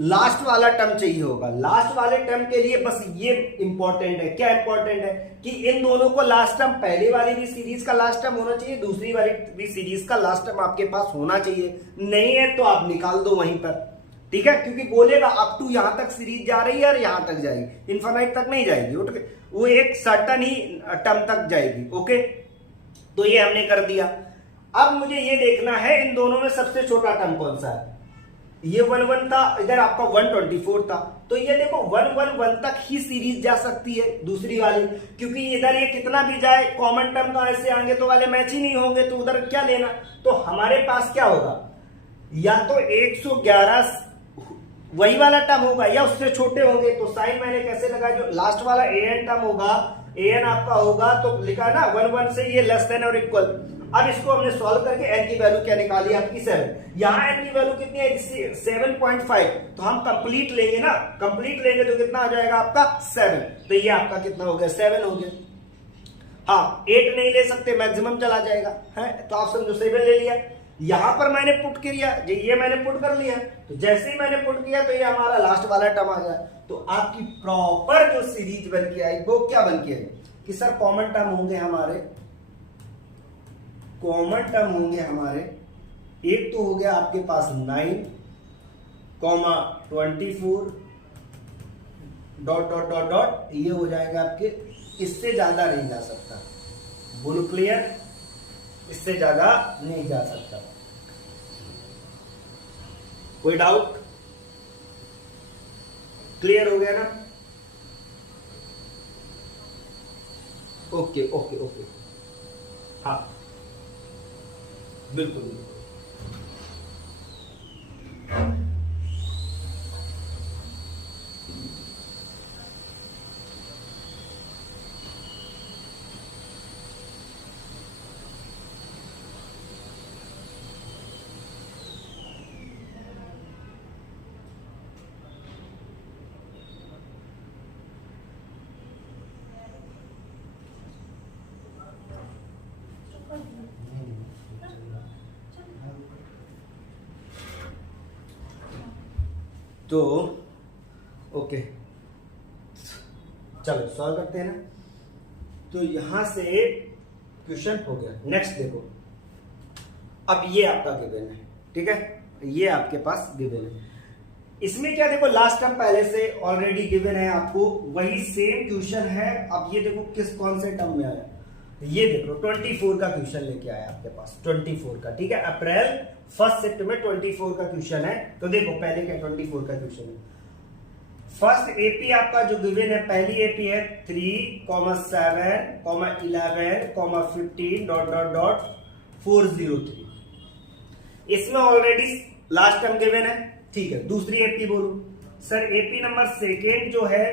लास्ट वाला टर्म चाहिए होगा, लास्ट वाले टर्म के लिए बस ये इंपॉर्टेंट है, क्या इंपॉर्टेंट है कि इन दोनों को लास्ट टर्म, पहले वाली भी सीरीज का लास्ट टर्म होना चाहिए, दूसरी वाली भी सीरीज का लास्ट टर्म आपके पास होना चाहिए, नहीं है तो आप निकाल दो वहीं पर, ठीक है, क्योंकि बोलेगा अप टू यहां तक सीरीज जा रही है और यहां तक जाएगी, इन्फिनाइट तक नहीं जाएगी, ओके, वो एक सर्टन ही टर्म तक जाएगी, ओके। तो ये हमने कर दिया। अब मुझे ये देखना है इन दोनों में सबसे छोटा टर्म कौन सा है, ये 1 था, इधर आपका 124 था, तो ये देखो 1 तक ही सीरीज जा सकती है दूसरी वाली, क्योंकि इधर ये कितना भी जाए कॉमन टर्म का ऐसे आगे तो वाले मैच ही नहीं होंगे, तो उधर क्या लेना, तो हमारे पास क्या होगा, या तो 111 वही वाला टर्म होगा या उससे छोटे होंगे, तो साइन मैंने कैसे लगा, जो लास्ट वाला an टर्म होगा, an आपका होगा तो लिखा ना 1 से ये लेस देन और इक्वल। अब इसको हमने सॉल्व करके n की वैल्यू क्या निकाली आपकी 7, यहां n की वैल्यू कितनी है 7.5, तो हम कंप्लीट लेंगे ना, कंप्लीट लेंगे तो कितना आ जाएगा आपका 7, तो ये आपका कितना हो गया 7 हो गया। हाँ 8 नहीं ले सकते, मैक्सिमम चला जाएगा है, तो आप समझो 7 ले लिया। यहां पर मैंने पुट किया, ये मैंने पुट कर लिया, तो जैसे ही मैंने पुट किया तो ये हमारा लास्ट वाला टर्म आ गया, तो आपकी प्रॉपर जो सीरीज बन के आई वो क्या बन के आई कि सर कॉमन टर्म होंगे हमारे, कॉमन टर्म होंगे हमारे, एक तो हो गया आपके पास 9, 24 डॉट डॉट डॉट डॉट, ये हो जाएगा आपके, इससे ज्यादा नहीं जा सकता, बोलो क्लियर, इससे ज्यादा नहीं जा सकता। कोई डाउट, क्लियर हो गया ना? ओके ओके ओके, हाँ बिल्कुल। तो ओके चलो सॉल्व करते हैं ना, तो यहां से क्वेश्चन हो गया। नेक्स्ट देखो, अब ये आपका गिवन है, ठीक है, ये आपके पास गिवन है, इसमें क्या देखो लास्ट टर्म पहले से ऑलरेडी गिवन है आपको, वही सेम क्वेश्चन है। अब ये देखो कौन से टर्म में आया, ये देखो 24 का क्वेश्चन लेके आया आपके पास, 24 का, ठीक है, अप्रैल फर्स्ट शिफ्ट में 24 का क्वेश्चन है। तो देखो पहले क्या 24 का क्वेश्चन है, फर्स्ट एपी आपका जो गिवन है, पहली एपी है 3, 7, 11, 15 डॉट डॉट डॉट 403, इसमें ऑलरेडी लास्ट टर्म गिवन है, ठीक है। दूसरी एपी बोलो सर, एपी नंबर सेकेंड जो है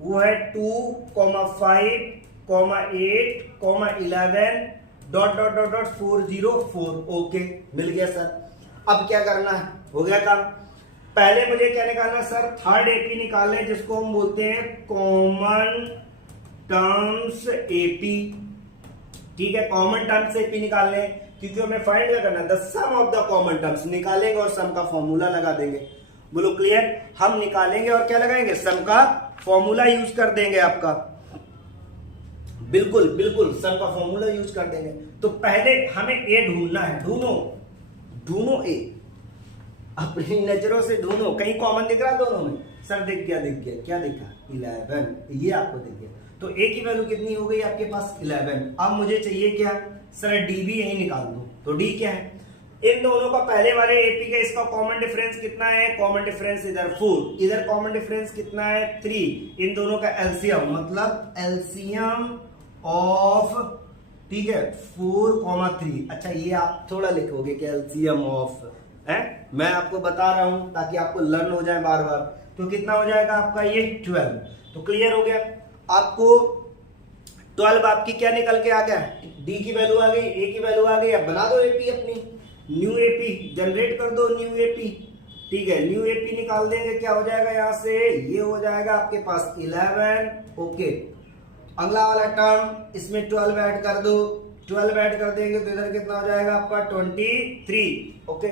वो है 2, 5, 8, 11 dot dot dot dot 404, okay मिल गया सर। अब क्या करना है, हो गया काम। पहले मुझे क्या निकालना सर, थर्ड एपी निकालना है, जिसको हम बोलते हैं कॉमन टर्म्स एपी, ठीक है, कॉमन टर्म्स एपी निकालने, क्योंकि हमें फाइंड क्या करना है, the sum of the common terms निकालेंगे और सम का फॉर्मूला लगा देंगे। बोलो क्लियर, हम निकालेंगे और क्या लगाएंगे, सम का फॉर्मूला यूज कर देंगे आपका। बिल्कुल बिल्कुल सम का फॉर्मूला यूज कर देंगे। तो पहले हमें ए ढूंढना है, ढूंढो ए, अपनी नजरों से ढूंढो। कहीं कॉमन दिख रहा है दोनों में? सर दिख गया, क्या दिखा? 11, ये आपको दिख गया। तो ए की वैल्यू कितनी हो गई आपके पास? 11। अब मुझे चाहिए क्या? सर डी भी यही निकाल दो। तो डी क्या है? इन दोनों का पहले वाले एपी का इसका कॉमन डिफरेंस कितना है? कॉमन डिफरेंस इधर 4, इधर कॉमन डिफरेंस कितना है? 3। इन दोनों का एलसीएम, मतलब एलसीएम ऑफ, ठीक है, 4,3। अच्छा ये आप थोड़ा लिखोगे कि एलसीएम ऑफ है, मैं आपको बता रहा हूं ताकि आपको लर्न हो जाए बार बार। तो कितना हो जाएगा आपका ये? 12। तो क्लियर हो गया आपको? 12 आपकी क्या निकल के आ गया? डी की वैल्यू आ गई, ए की वैल्यू आ गई। अब बना दो एपी अपनी, न्यू एपी जनरेट कर दो, न्यू एपी। ठीक है, न्यू एपी निकाल देंगे, क्या हो जाएगा यहां से? ये हो जाएगा आपके पास 11। ओके, अगला वाला टर्म इसमें 12 ऐड कर दो, 12 ऐड कर देंगे तो इधर कितना हो जाएगा आपका? 23। ओके,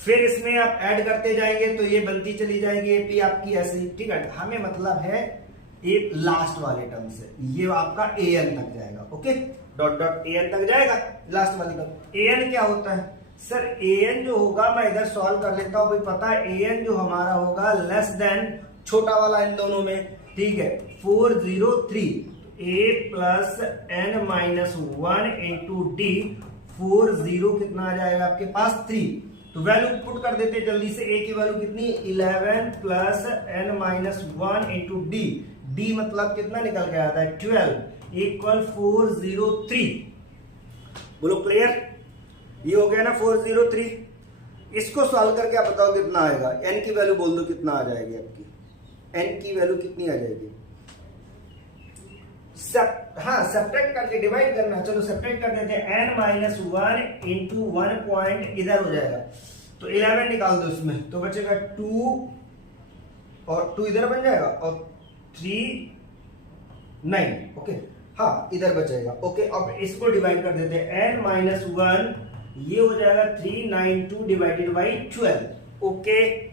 फिर इसमें आप ऐड करते जाएंगे तो ये बनती चली जाएगी एपी आपकी ऐसी। ठीक है, हमें मतलब है ये लास्ट वाले टर्म से, ये आपका an तक जाएगा। ओके, डॉट डॉट an तक जाएगा लास्ट वाली टर्म। an क्या होता है? सर an जो होगा, मैं इधर सॉल्व कर लेता हूं, भाई पता है an जो हमारा होगा लेस देन छोटा वाला इन दोनों में। ठीक है, 403 a plus n minus 1 into D. 40 कितना आ जाएगा आपके पास? 3। तो वैल्यू पुट कर देते जल्दी से। a की वैल्यू कितनी? 11 plus n minus 1 into D. D मतलब कितना निकल के आता है? 12 इक्वल 403। बोलो क्लियर? ये हो गया ना 403। इसको सॉल्व करके आप बताओ कितना आएगा? n की वैल्यू बोल दो कितना आ जाएगी आपकी? n की वैल्यू कितनी आ जाएगी? हाँ, सब्ट्रैक्ट करके डिवाइड करना। चलो सब्ट्रैक्ट कर देते हैं। n माइनस 1 इंटू 1 पॉइंट इधर हो जाएगा, तो 11 निकाल दो इसमें, तो बचेगा 2 और 2 इधर बन जाएगा और 3 9। ओके, हाँ इधर बचेगा। ओके, अब इसको डिवाइड कर देते हैं। n माइनस 1 ये हो जाएगा 392 डिवाइडेड बाई 12। ओके,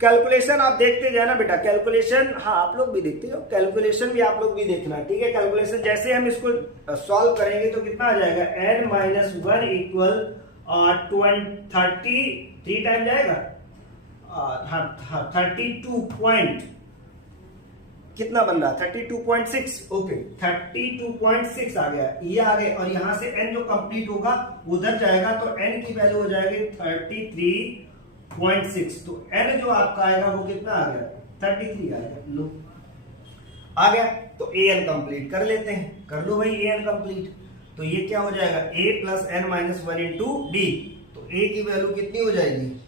कैलकुलेशन आप देखते जाना बेटा, कैलकुलेशन हाँ आप लोग भी देखते हो, कैलकुलेशन भी आप लोग भी देखना। ठीक है, कैलकुलेशन जैसे हम इसको सॉल्व करेंगे तो कितना आ जाएगा? n माइनस 1 इक्वल 33 टाइम जाएगा, 32 पॉइंट कितना बन रहा? 32.6। ओके, 32.6 आ गया, ये आ गए। और यहां से n जो कंप्लीट होगा उधर जाएगा, तो n की वैल्यू हो जाएगी 33.6। तो n जो आपका आएगा वो कितना आ गया? 33 आएगा। लो आ गया, तो an कंप्लीट कर लेते हैं। कर लो भाई an कंप्लीट। तो ये क्या हो जाएगा? a plus n minus 1 into D. तो a की वैल्यू कितनी हो जाएगी?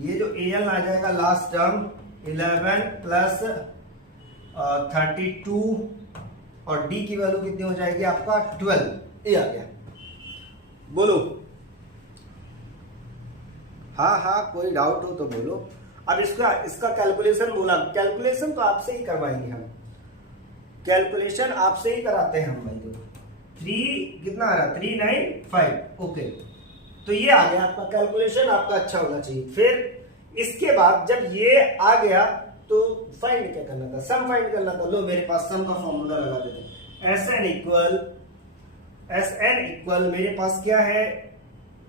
ये जो an आ जाएगा लास्ट टर्म 11 प्लस 32 और d की वैल्यू कितनी हो जाएगी आपका? 12। ये आ गया। बोलो हाँ, कोई डाउट हो तो बोलो। अब इसका कैलकुलेशन बोला, कैलकुलेशन तो आपसे ही करवाएंगे हम, कैलकुलेशन आपसे ही कराते हैं हम भाई। 3 कितना आ रहा? 395। ओके, तो ये आ गया आपका कैलकुलेशन, आपका अच्छा होना चाहिए। फिर इसके बाद जब ये आ गया तो फाइंड क्या करना था? सम फाइंड करना था। लो मेरे पास सम का फॉर्मूला लगा देते हैं। Sn इक्वल मेरे पास क्या है?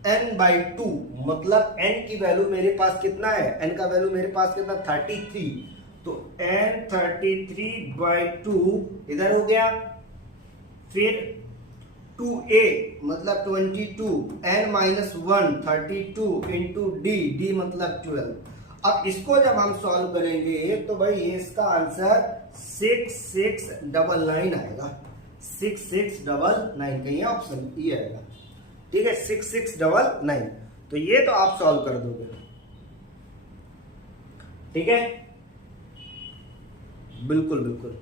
n/2, मतलब n की वैल्यू मेरे पास कितना है? n का वैल्यू मेरे पास कितना? 33। तो n 33/2 इधर हो गया। फिर 2a मतलब 22, n माइनस 1 32 इंटू डी मतलब 12। अब इसको जब हम सॉल्व करेंगे तो भाई ये इसका आंसर 6699 आएगा। 6699 कहीं ऑप्शन ये आएगा। ठीक है, 6699। तो ये तो आप सॉल्व कर दोगे। ठीक है, बिल्कुल बिल्कुल।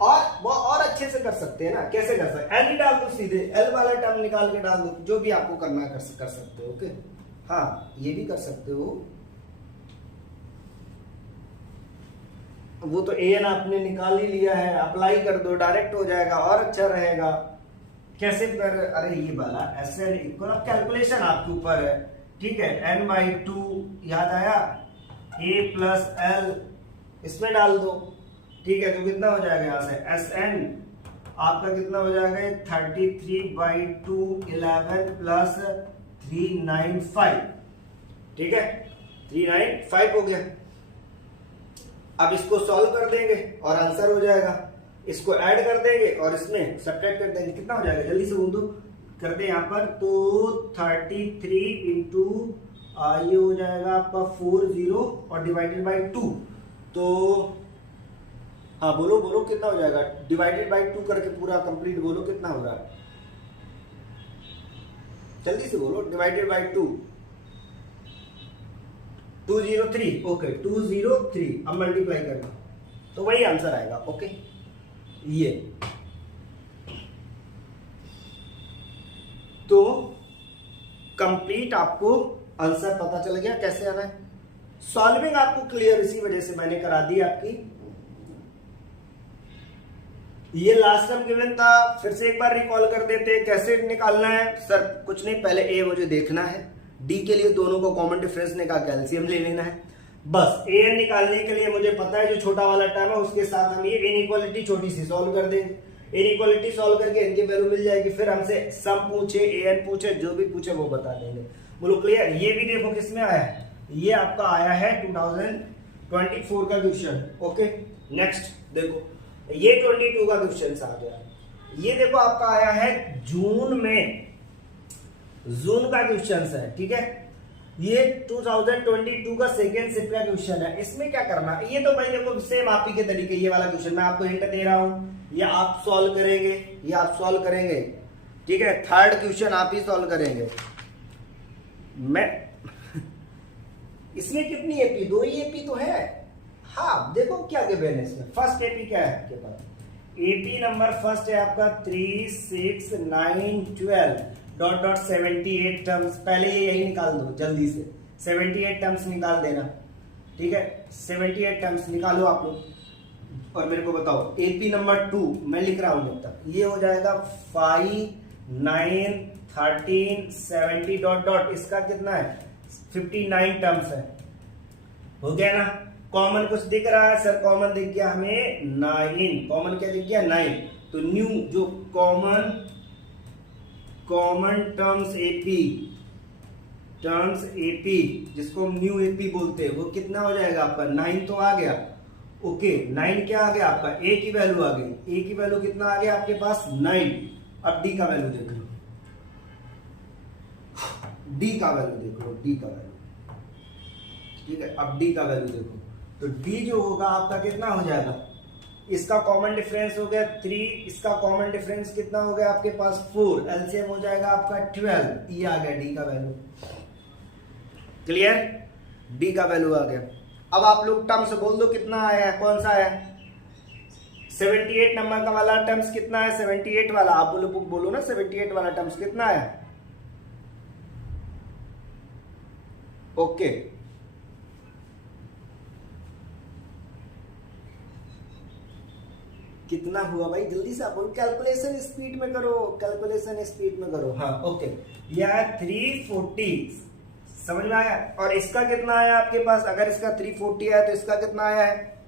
और वो और अच्छे से कर सकते हैं ना। कैसे कर सकते? एल ही डाल दो, सीधे एल वाला टर्म निकाल के डाल दो, जो भी आपको करना कर सकते हो। ओके, हाँ ये भी कर सकते हो। वो तो an आपने निकाल ही लिया है, अप्लाई कर दो, डायरेक्ट हो जाएगा और अच्छा रहेगा। कैसे कर? अरे ये वाला Sn इक्वल, अब कैलकुलेशन आपके ऊपर है। ठीक है, n/2 याद आया? a प्लस एल इसमें डाल दो। ठीक है, तो कितना हो जाएगा यहां से? Sn आपका कितना हो जाएगा 33/2 11 प्लस 395, ठीक है 395 हो गया। अब इसको सॉल्व कर देंगे और आंसर हो जाएगा, इसको ऐड कर देंगे और इसमें सब्ट्रैक्ट कर देंगे, कितना हो जाएगा जल्दी से बोल दो, कर दे यहाँ पर। तो 33 इंटू ये हो जाएगा आपका 40 और डिवाइडेड बाई 2, तो हाँ बोलो बोलो कितना हो जाएगा, डिवाइडेड बाई 2 करके पूरा कंप्लीट बोलो कितना हो रहा है, जल्दी से बोलो, डिवाइडेड बाई 2 203, ओके 203, अब मल्टीप्लाई करना तो वही आंसर आएगा। ओके ये तो कंप्लीट आपको आंसर पता चल गया कैसे आना है। सॉल्विंग आपको क्लियर इसी वजह से मैंने करा दी आपकी। ये लास्ट टाइम गिवन था, फिर से एक बार रिकॉल कर देते कैसे निकालना है। सर कुछ नहीं, पहले ए मुझे देखना है, डी के लिए दोनों को कॉमन डिफरेंस निकाल के एलसीएम ले लेना है बस। ए एन निकालने के लिए मुझे पता है जो छोटा वाला टर्म है उसके साथ हम ये इनइक्वालिटी छोटी सी सॉल्व कर देंगे, इनइक्वालिटी सॉल्व करके इनकी वैल्यू मिल जाएगी, फिर हमसे सम पूछे ए एन पूछे जो भी पूछे वो बता देंगे। बोलो क्लियर। ये भी देखो किसमें आया है, ये आपका आया है 2024 का क्वेश्चन। ओके नेक्स्ट देखो, ये 22 का क्वेश्चन आ गया। ये देखो आपका आया है जून में, जून का क्वेश्चन है, ठीक है। ये 2022 का सेकेंड शिफ्ट का क्वेश्चन है। इसमें क्या करना है, ये तो भाई देखो सेम आप ही के तरीके, ये वाला क्वेश्चन मैं आपको हिंट दे रहा हूं, ये आप सॉल्व करेंगे, ये आप सॉल्व करेंगे, ठीक है। थर्ड क्वेश्चन आप ही सॉल्व करेंगे। मैं इसमें कितनी एपी, 2 ही एपी तो है। हाँ देखो क्या गिवन है इसमें, फर्स्ट एपी क्या है आपके पास, एपी नंबर फर्स्ट है आपका 3 6 9 12 डॉट डॉट 78 टर्म्स। पहले ये यही निकाल दो जल्दी से, 78 टर्म्स निकाल देना, ठीक है। 78 टर्म्स निकालो आप लोग और मेरे को बताओ। एपी नंबर 2 मैं लिख रहा हूं जब तक, ये हो जाएगा 5 9 13 70 डॉट डॉट, इसका कितना है 59 टर्म्स है, हो गया ना। कॉमन कुछ दिख रहा है सर, कॉमन दिख गया हमें 9, कॉमन क्या दिख गया 9, तो न्यू जो कॉमन टर्म्स एपी जिसको हम न्यू एपी बोलते हैं, वो कितना हो जाएगा आपका 9 तो आ गया। ओके 9 क्या आ गया आपका, ए की वैल्यू आ गई, ए की वैल्यू कितना आ गया आपके पास 9। अब डी का वैल्यू देख लो, डी का वैल्यू देख लो, डी का वैल्यू, ठीक है। अब डी का वैल्यू देखो, तो डी जो होगा आपका कितना हो जाएगा, इसका कॉमन डिफरेंस हो गया 3, इसका कॉमन डिफरेंस कितना हो गया आपके पास 4, एलसीएम हो जाएगा आपका 12, ये आ गया डी का वैल्यू। क्लियर, डी का वैल्यू आ गया। अब आप लोग टर्म्स बोल दो कितना आया है, कौन सा आया 78 नंबर का वाला टर्म्स कितना है, 78 वाला आप बोलो ना, 78 वाला टर्म्स कितना है। ओके कितना हुआ भाई, जल्दी से आप बोलो, कैलकुलेशन स्पीड में करो, कैलकुलेशन स्पीड में करो। हाँ ओके, यह है 340, समझ में आया। और इसका कितना आया आपके पास, अगर इसका 340 आया तो इसका कितना आया है,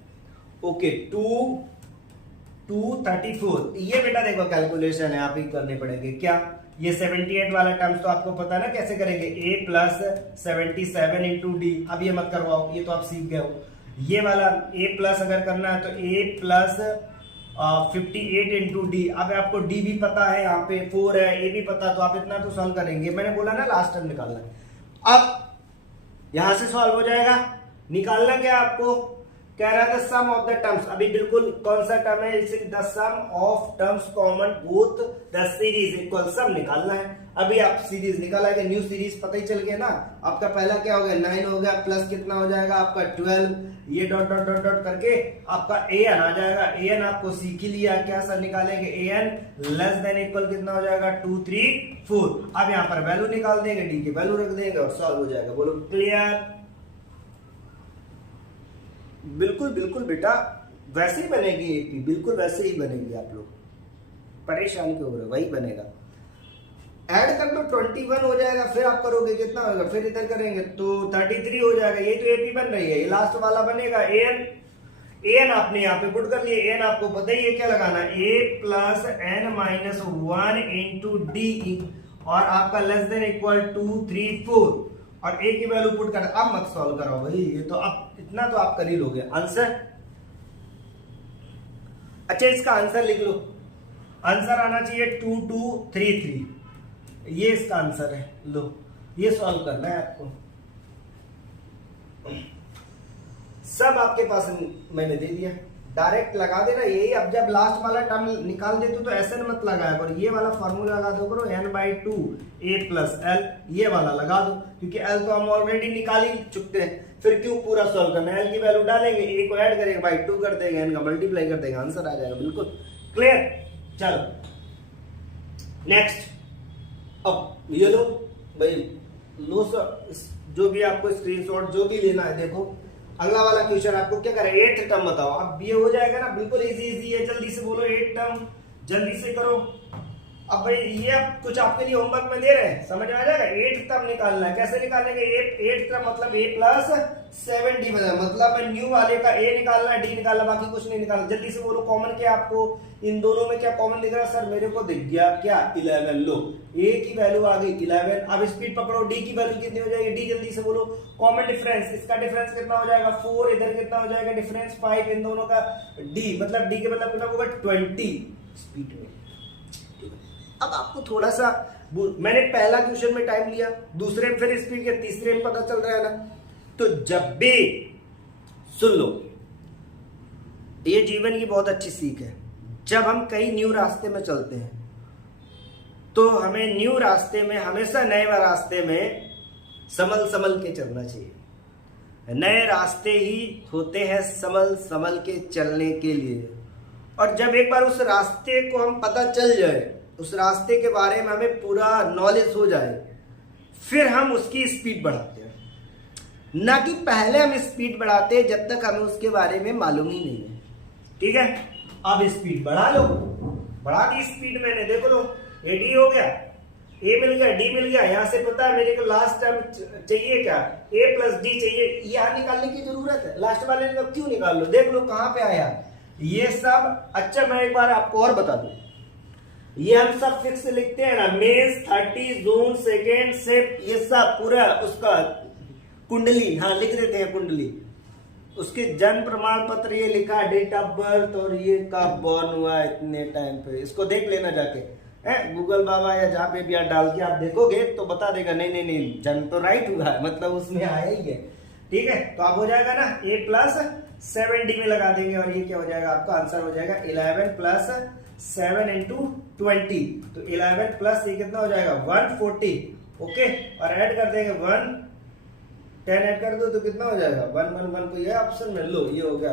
ओके 234। ये बेटा देखो कैलकुलेशन है, आप ही करने पड़ेंगे। क्या ये 78 वाला टर्म्स तो आपको पता है ना कैसे करेंगे, a प्लस 77 इंटू डी। अब ये मत करवाओ, ये तो आप सीख गए हो। ये वाला a प्लस अगर करना है तो a प्लस 58 इंटू डी। अब आपको डी भी पता है, यहाँ पे 4 है, ए भी पता, तो आप इतना तो सॉल्व करेंगे। मैंने बोला ना लास्ट टाइम निकालना है। अब यहां से सॉल्व हो जाएगा। निकालना क्या आपको, कह रहा था सम ऑफ द टर्म्स। अभी बिल्कुल कौन सा टर्म है, the sum of terms common both the series equal, sum निकालना है। अभी आप सीरीज निकाला गया, न्यू सीरीज पता ही चल गया ना। आपका पहला क्या हो गया 9 हो गया, प्लस कितना हो जाएगा आपका 12, ये डॉट डॉट डॉट डॉट करके आपका an आ जाएगा। an आपको सीख ही लिया, क्या सर निकालेंगे, an लेस देन इक्वल कितना हो जाएगा 2 3 4। अब यहाँ पर वैल्यू निकाल देंगे, डी की वैल्यू रख देंगे और सॉल्व हो जाएगा। बोलो क्लियर। बिल्कुल बिल्कुल बेटा वैसे ही बनेगी एपी, बिल्कुल वैसे ही बनेगी, आप लोग परेशान क्यों हो रहे हो, वही बनेगा। ऐड कर दो 21 हो जाएगा, फिर आप करोगे कितना होगा, फिर इधर करेंगे तो 33 हो जाएगा। ये तो एपी बन रही है, ये लास्ट वाला बनेगा an। एन आपने यहाँ पे पुट कर लिया, एन आपको पता ही है क्या लगाना, a plus N minus 1 into D, और आपका लेस देन इक्वल 2 3 4, और a की वैल्यू पुट कर। अब मत सॉल्व करो भाई, ये तो अब इतना तो आप कर ही लोगे। आंसर, अच्छा इसका आंसर लिख लो, आंसर आना चाहिए 2233, ये इसका आंसर है। लो ये सॉल्व करना है आपको, सब आपके पास मैंने दे दिया, डायरेक्ट लगा देना यही। अब जब लास्ट वाला टर्म निकाल देते हो तो SN मत लगाया करो, ये वाला फॉर्मूला लगा दो करो, n/2 a प्लस एल, ये वाला लगा दो, क्योंकि l तो हम ऑलरेडी निकाल ही चुके हैं, फिर क्यों पूरा सॉल्व करना है। l की वैल्यू डालेंगे, a को ऐड करेंगे, बाई 2 कर देंगे, n का मल्टीप्लाई कर देंगे, आंसर आ जाएगा। बिल्कुल क्लियर। चलो नेक्स्ट, अब ये लो भाई, लो सर, जो भी आपको स्क्रीनशॉट जो भी लेना है देखो। अगला वाला क्वेश्चन आपको क्या करे, 8th टर्म बताओ। अब ये हो जाएगा ना, बिल्कुल इजी है, जल्दी से बोलो 8th टर्म, जल्दी से करो। अब भाई ये अब कुछ आपके लिए होमवर्क में दे रहे हैं, समझ में आ जाएगा। 8th टर्म निकालना है, कैसे निकालेंगे, 8th टर्म मतलब a प्लस 7d, मतलब न्यू वाले का a निकालना है, d निकालना, बाकी कुछ नहीं निकालना। जल्दी से बोलो कॉमन क्या आपको, इन दोनों में क्या कॉमन दिख रहा है, सर मेरे को दिख गया क्या 11। लो a की वैल्यू आ गई 11, अब स्पीड पकड़ो, d की वैल्यू कितनी हो जाएगी, d जल्दी से बोलो। कॉमन डिफरेंस, इसका डिफरेंस कितना हो जाएगा 4, इधर कितना हो जाएगा डिफरेंस 5, इन दोनों का d मतलब d के मतलब कितना होगा 20 स्पीड में। अब आपको थोड़ा सा, मैंने पहला क्वेश्चन में टाइम लिया, दूसरे में फिर स्पीड के, तीसरे में पता चल रहा है ना। तो जब भी, सुन लो, ये जीवन की बहुत अच्छी सीख है, जब हम कई न्यू रास्ते में चलते हैं तो हमें न्यू रास्ते में, हमेशा नए रास्ते में संभल के चलना चाहिए। नए रास्ते ही होते हैं संभल के चलने के लिए, और जब एक बार उस रास्ते को हम पता चल जाए, उस रास्ते के बारे में हमें पूरा नॉलेज हो जाए, फिर हम उसकी स्पीड बढ़ाते हैं, ना कि पहले हम स्पीड बढ़ाते हैं जब तक हमें उसके बारे में मालूम ही नहीं है। ठीक है, अब स्पीड बढ़ा लो, बढ़ा दी स्पीड मैंने, देखो लो AD हो गया, A मिल गया, D मिल गया, यहां से पता है मेरे को लास्ट टर्म चाहिए क्या, A प्लस D चाहिए, यहां निकालने की जरूरत है, लास्ट वाले का क्यों निकाल लो, देख लो कहां पे आया ये सब। अच्छा मैं एक बार आपको और बता दूं, ये हम सब फिक्स लिखते हैं ना, मेंस 30 जून सेकेंड शिफ्ट, ये सब पूरा उसका कुंडली, हाँ लिख देते हैं कुंडली, उसके जन्म प्रमाण पत्र ये लिखा, डेट ऑफ बर्थ, और ये कब बॉर्न हुआ इतने टाइम पे, इसको देख लेना जाके है, गूगल बाबा या जहां पे भी आप डाल के आप देखोगे तो बता देगा नहीं जन्म तो राइट हुआ है, मतलब उसमें आया ही है। ठीक है, तो अब हो जाएगा ना a प्लस 7d में लगा देंगे, और ये क्या हो जाएगा आपका आंसर हो जाएगा 11 प्लस 7 इंटू 20, तो 11 प्लस ये कितना हो जाएगा 140। ओके, और ऐड कर देंगे 1 10 ऐड कर दो तो कितना हो जाएगा 111 को, ये ऑप्शन में लो, ये हो गया,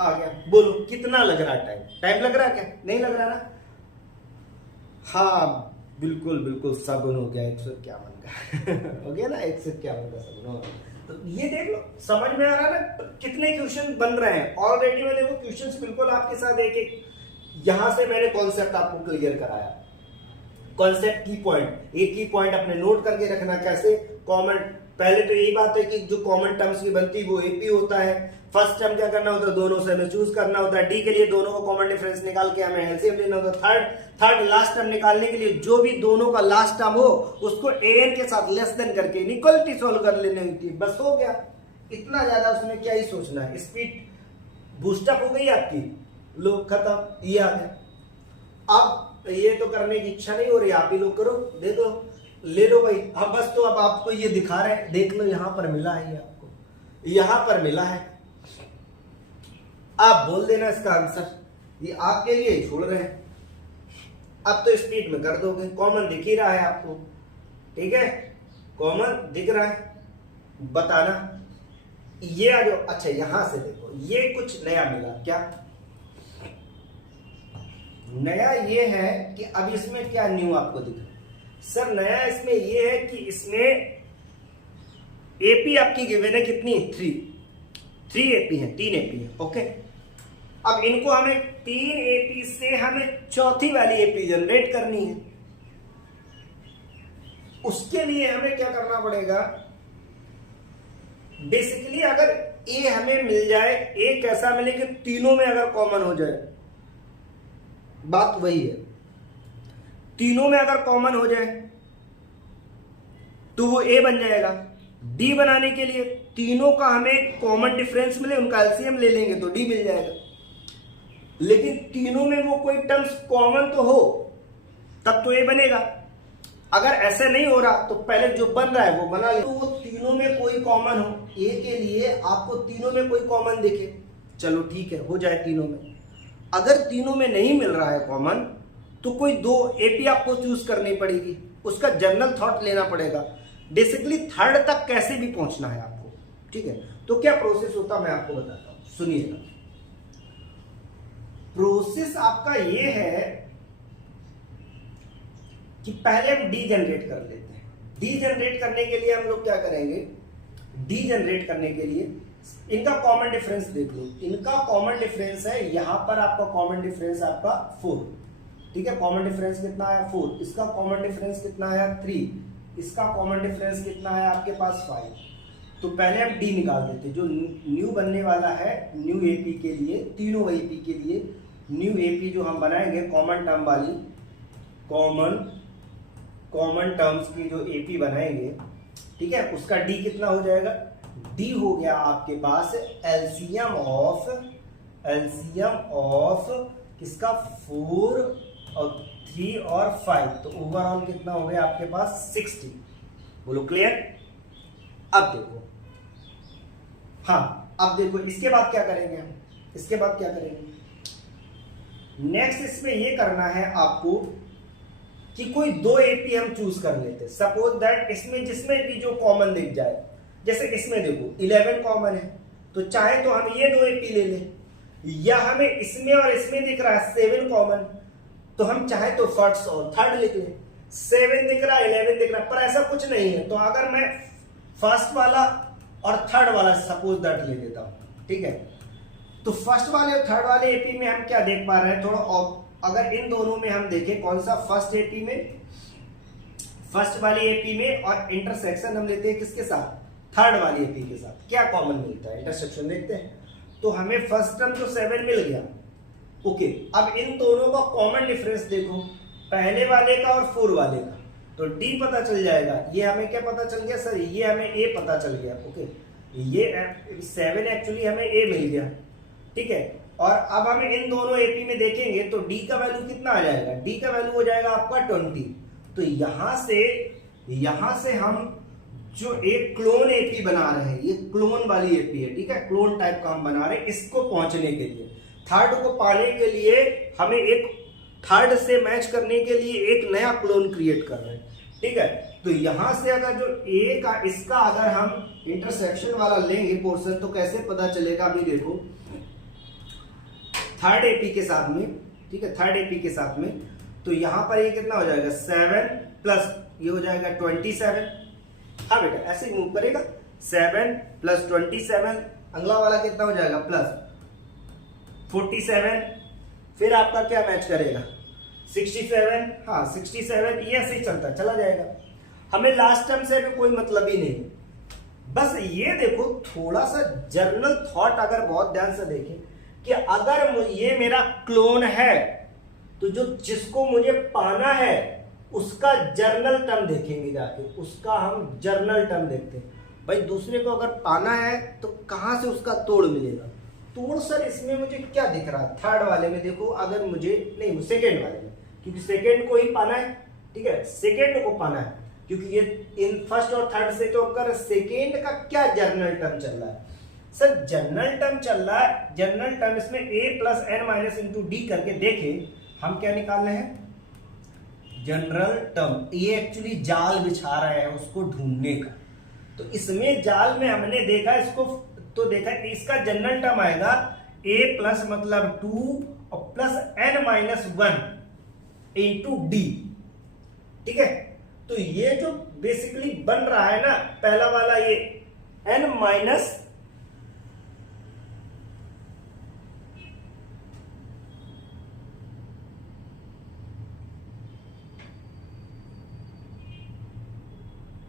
आ गया। बोलो कितना लग रहा है टाइम लग रहा है क्या, नहीं लग रहा ना, हाँ बिल्कुल सगुन हो गया 151 का हो गया ना, 151 का सगुन हो गया। तो ये देख लो, समझ में आ रहा है ना कितने क्वेश्चन बन रहे हैं ऑलरेडी में, देखो क्वेश्चंस बिल्कुल आपके साथ एक यहां से मैंने कॉन्सेप्ट आपको क्लियर कराया, कॉन्सेप्ट की पॉइंट, एक ही पॉइंट अपने नोट करके रखना। कैसे, कॉमन, पहले तो यही बात है कि जो कॉमन टर्म्स की बनती है वो AP होता है, फर्स्ट टर्म क्या करना होता है, दोनों से हमें चूज करना होता है, D के लिए दोनों का कॉमन डिफरेंस निकाल के हमें एलसीएम लेना होता है, थर्ड लास्ट टर्म निकालने के लिए जो भी दोनों का लास्ट टर्म हो उसको AN के साथ लेस देन करके इनइक्वालिटी सॉल्व कर लेनी होती है, बस हो गया, इतना ज्यादा उसमें क्या ही सोचना है। स्पीड बूस्टअप हो गई आपकी, लो खत्म, ये आ गया। अब ये तो करने की इच्छा नहीं हो रही, आप ही लोग करो, दे दो, ले लो भाई। अब बस तो अब आपको ये दिखा रहे हैं, देख लो यहां पर मिला है, ये आपको यहां पर मिला है, आप बोल देना इसका आंसर, ये आपके लिए छोड़ रहे हैं। अब तो स्पीड में कर दोगे, कॉमन दिख ही रहा है आपको, ठीक है, कॉमन दिख रहा है, बताना ये आ जाओ। अच्छा यहां से देखो, ये कुछ नया मिला क्या, नया ये है कि अब इसमें क्या न्यू आपको दिख रहा है, सर नया इसमें ये है कि इसमें AP आपकी गिवन है कितनी, 3 AP है, 3 AP है। ओके, अब इनको हमें 3 AP से हमें चौथी वाली AP जनरेट करनी है, उसके लिए हमें क्या करना पड़ेगा, बेसिकली अगर ए हमें मिल जाए, ए कैसा मिले कि तीनों में अगर कॉमन हो जाए, बात वही है, तीनों में अगर कॉमन हो जाए तो वो ए बन जाएगा। डी बनाने के लिए तीनों का हमें कॉमन डिफरेंस मिले, उनका एलसीएम ले लेंगे तो डी मिल जाएगा। लेकिन तीनों में वो कोई टर्म्स कॉमन तो हो तब तो ए बनेगा। अगर ऐसे नहीं हो रहा तो पहले जो बन रहा है वो बना ले, तो वो तीनों में कोई कॉमन हो। ए के लिए आपको तीनों में कोई कॉमन दिखे, चलो ठीक है, हो जाए तीनों में। अगर तीनों में नहीं मिल रहा है कॉमन तो कोई दो एपी आपको चूज करनी पड़ेगी, उसका जनरल थॉट लेना पड़ेगा। बेसिकली थर्ड तक कैसे भी पहुंचना है आपको, ठीक है। तो क्या प्रोसेस होता मैं आपको बताता हूं, सुनिएगा। प्रोसेस आपका ये है कि पहले हम डी जनरेट कर लेते हैं। डी जनरेट करने के लिए हम लोग क्या करेंगे, डी जनरेट करने के लिए इनका कॉमन डिफरेंस देख लो। इनका कॉमन डिफरेंस है, यहां पर आपका कॉमन डिफरेंस आपका 4, ठीक है। कॉमन डिफरेंस कितना आया 4, इसका कॉमन डिफरेंस कितना आया 3, इसका कॉमन डिफरेंस कितना है आपके पास 5। तो पहले हम डी निकाल देते, जो न्यू बनने वाला है न्यू एपी के लिए, तीनों एपी के लिए न्यू एपी जो हम बनाएंगे कॉमन टर्म वाली, कॉमन टर्म्स की जो एपी बनाएंगे, ठीक है, उसका डी कितना हो जाएगा, डी हो गया आपके पास एलसीएम ऑफ किसका 4 और 3 और 5, तो ओवरऑल कितना हो गया आपके पास 60। बोलो क्लियर। अब देखो, हाँ अब देखो इसके बाद क्या करेंगे हम, इसके बाद क्या करेंगे, नेक्स्ट इसमें ये करना है आपको कि कोई दो एपी हम चूज कर लेते। सपोज दैट इसमें जिसमें भी जो कॉमन दिख जाए, जैसे इसमें देखो 11 कॉमन है, तो चाहे तो हम ये दो एपी ले लें, या हमें इसमें और इसमें दिख रहा है 7 कॉमन, तो हम चाहे तो फर्स्ट और थर्ड लिख लें। 7 दिख रहा है 11 दिख रहा है, पर ऐसा कुछ नहीं है। तो अगर मैं फर्स्ट वाला और थर्ड वाला सपोज दैट ले लेता हूं, ठीक है, तो फर्स्ट वाले और थर्ड वाले एपी में हम क्या देख पा रहे हैं, थोड़ा अगर इन दोनों में हम देखें कौन सा फर्स्ट एपी में, फर्स्ट वाले एपी में और इंटरसेक्शन हम लेते हैं किसके साथ, थर्ड वाली एपी के साथ, क्या कॉमन मिलता है, इंटरसेक्शन देखते हैं। तो हमें फर्स्ट टर्म तो 7 मिल गया, ओके। अब इन दोनों का कॉमन डिफरेंस देखो, पहले वाले का और 4 वाले का, तो डी पता चल जाएगा। ये हमें क्या पता चल गया सर, ये हमें ए पता चल गया, ओके। ये 7 एक्चुअली हमें ए मिल गया, ठीक है। और अब हम इन दोनों एपी में देखेंगे तो डी का वैल्यू कितना आ जाएगा, डी का वैल्यू हो जाएगा आपका 20। तो यहां से हम जो एक क्लोन एपी बना रहे हैं, ये क्लोन वाली एपी है, ठीक है, क्लोन टाइप का हम बना रहे हैं। इसको पहुंचने के लिए, थर्ड को पाने के लिए हमें एक थर्ड से मैच करने के लिए एक नया क्लोन क्रिएट कर रहे हैं, ठीक है। तो यहां से अगर जो ए का इसका अगर हम इंटरसेक्शन वाला लेंगे पोर्शन, तो कैसे पता चलेगा, अभी देखो थर्ड एपी के साथ में, ठीक है, थर्ड एपी के साथ में, तो यहां पर ये कितना हो जाएगा 7 प्लस ये हो जाएगा 27। हाँ बेटा ऐसे ही मूव करेगा, 7 प्लस 27, अगला वाला कितना हो जाएगा प्लस 47, फिर आपका क्या मैच करेगा 67, हाँ 67, ये ऐसे ही चलता चला जाएगा। हमें लास्ट टर्म से भी कोई मतलब ही नहीं, बस ये देखो थोड़ा सा जर्नल थॉट अगर बहुत ध्यान से देखें कि अगर ये मेरा क्लोन है तो जो जिसको मुझे पाना है उसका जर्नल टर्म देखेंगे जाके, उसका हम जर्नल टर्म देखते हैं। भाई दूसरे को अगर पाना है तो कहां से उसका तोड़ मिलेगा, तोड़ सर इसमें मुझे क्या दिख रहा है, थर्ड वाले में देखो, अगर मुझे नहीं सेकेंड वाले में, क्योंकि सेकेंड को ही पाना है, ठीक है, सेकेंड को पाना है, क्योंकि ये इन फर्स्ट और थर्ड से तो अगर सेकेंड का क्या जर्नल टर्म चल रहा है सर, जनरल टर्म चल रहा है। जनरल टर्म इसमें a plus N minus into D करके देखें, हम क्या निकाल रहे हैं जनरल टर्म। ये एक्चुअली जाल बिछा रहे हैं उसको ढूंढने का, तो इसमें जाल में हमने देखा इसको, तो देखा इसका जनरल टर्म आएगा a प्लस मतलब 2 और plus N minus 1 into D, ठीक है। तो ये जो बेसिकली बन रहा है ना पहला वाला, ये एन माइनस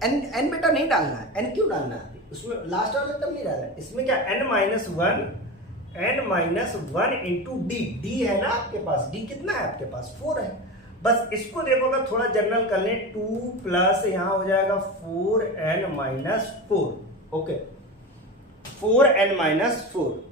एन बेटा नहीं डालना है, एन क्यों डालना है, उसमें लास्ट वाला टर्म नहीं रहा, इसमें क्या n-1 इंटू डी है ना आपके पास, डी कितना है आपके पास 4 है। बस इसको देखो अगर थोड़ा जनरल कर लें 2 प्लस यहां हो जाएगा 4n-4, ओके 4n-4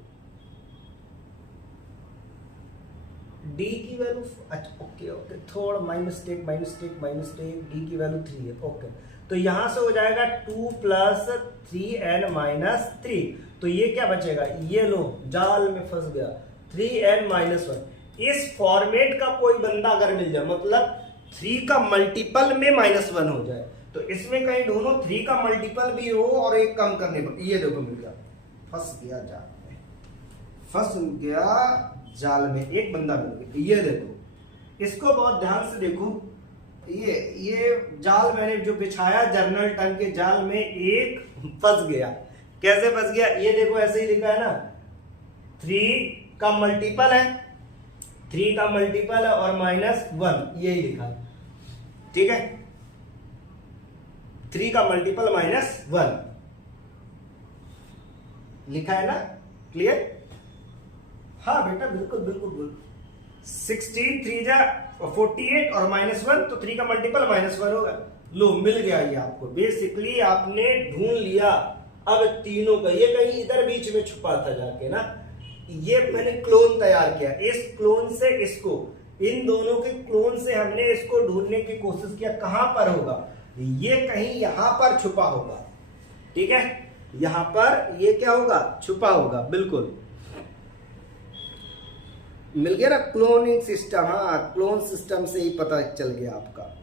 डी की वैल्यू, अच्छा ओके थोड़ा माइनस्टेक डी की वैल्यू 3 है, ओके तो यहां से हो जाएगा 2 प्लस 3n-3, तो ये क्या बचेगा, ये लो जाल में फंस गया 3n-1। इस फॉर्मेट का कोई बंदा अगर मिल जाए, मतलब 3 का मल्टीपल में -1 हो जाए, तो इसमें कहीं दोनों 3 का मल्टीपल भी हो और एक कम करने पर, ये देखो मिल गया, फंस गया जाल में एक बंदा मिल गया। ये देखो इसको बहुत ध्यान से देखो, ये जाल मैंने जो बिछाया जर्नल टर्म के जाल में एक फंस गया। कैसे फंस गया, ये देखो ऐसे ही लिखा है ना, 3 का मल्टीपल है, 3 का मल्टीपल है और -1 यही लिखा है, ठीक है 3 का मल्टीपल -1 लिखा है ना, क्लियर। हाँ बेटा बिल्कुल 16 3 जा 48 और -1, तो 3 का मल्टीपल -1 होगा। लो मिल गया ये आपको, बेसिकली आपने ढूंढ लिया अब तीनों का। ये कहीं इधर बीच में छुपा था जाके ना, ये मैंने क्लोन तैयार किया, इस क्लोन से इसको, इन दोनों के क्लोन से हमने इसको ढूंढने की कोशिश किया, कहां पर होगा, ये कहीं यहां पर छुपा होगा, ठीक है यहां पर ये क्या होगा, छुपा होगा, बिल्कुल मिल गया ना क्लोनिंग सिस्टम। हाँ क्लोन सिस्टम से ही पता चल गया आपका।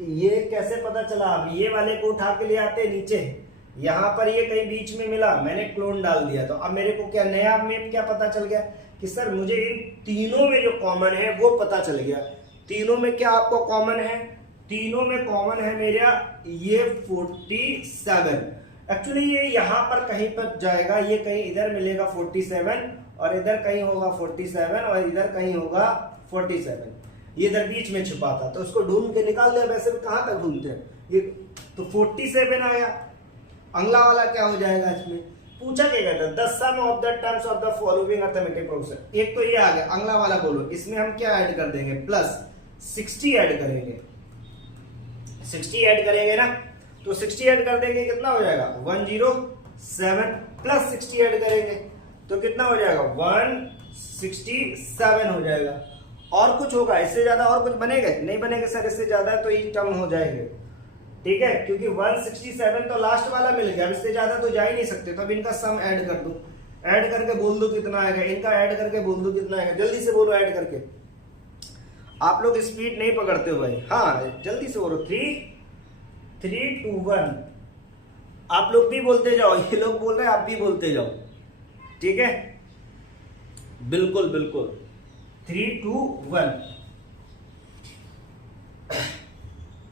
ये कैसे पता चला, अब ये वाले को उठा के ले आते नीचे, यहां पर ये कहीं बीच में मिला, मैंने क्लोन डाल दिया, तो अब मेरे को क्या नया में क्या पता चल गया कि सर मुझे इन तीनों में जो कॉमन है वो पता चल गया। तीनों में क्या आपको कॉमन है, तीनों में कॉमन है मेरा ये 47। एक्चुअली ये यहां पर कहीं पर जाएगा, ये कहीं इधर मिलेगा 47 और इधर कहीं होगा 47 और इधर कहीं होगा 47, ये इधर बीच में छुपा था, तो उसको ढूंढ के निकाल दिया। वैसे भी कहां तक ढूंढते हैं ये, तो 47 आया। अगला वाला क्या हो जाएगा, इसमें पूछा क्या कहता है, the sum of the terms of the following arithmetic progression. एक तो ये आ गया, अगला वाला बोलो, इसमें हम क्या ऐड कर देंगे, प्लस 60 ऐड करेंगे, 60 ऐड करेंगे ना, तो 60 ऐड कर देंगे कितना हो जाएगा 107, प्लस 60 ऐड करेंगे तो कितना हो जाएगा 167 हो जाएगा। और कुछ होगा इससे ज्यादा, और कुछ बनेगा नहीं बनेगा सर, इससे ज्यादा तो ये टर्म हो जाएंगे, ठीक है क्योंकि 167 तो लास्ट वाला मिल गया, इससे ज्यादा तो जा ही नहीं सकते, तो अब इनका सम ऐड कर दूं, ऐड करके बोल दो कितना आएगा, इनका ऐड करके बोल दो कितना आएगा, जल्दी से बोलो ऐड करके। आप लोग स्पीड नहीं पकड़ते हो भाई, हाँ जल्दी से बोलो 3 2 1, आप लोग भी बोलते जाओ, ये लोग बोल रहे हैं आप भी बोलते जाओ, ठीक है बिल्कुल 3 2 1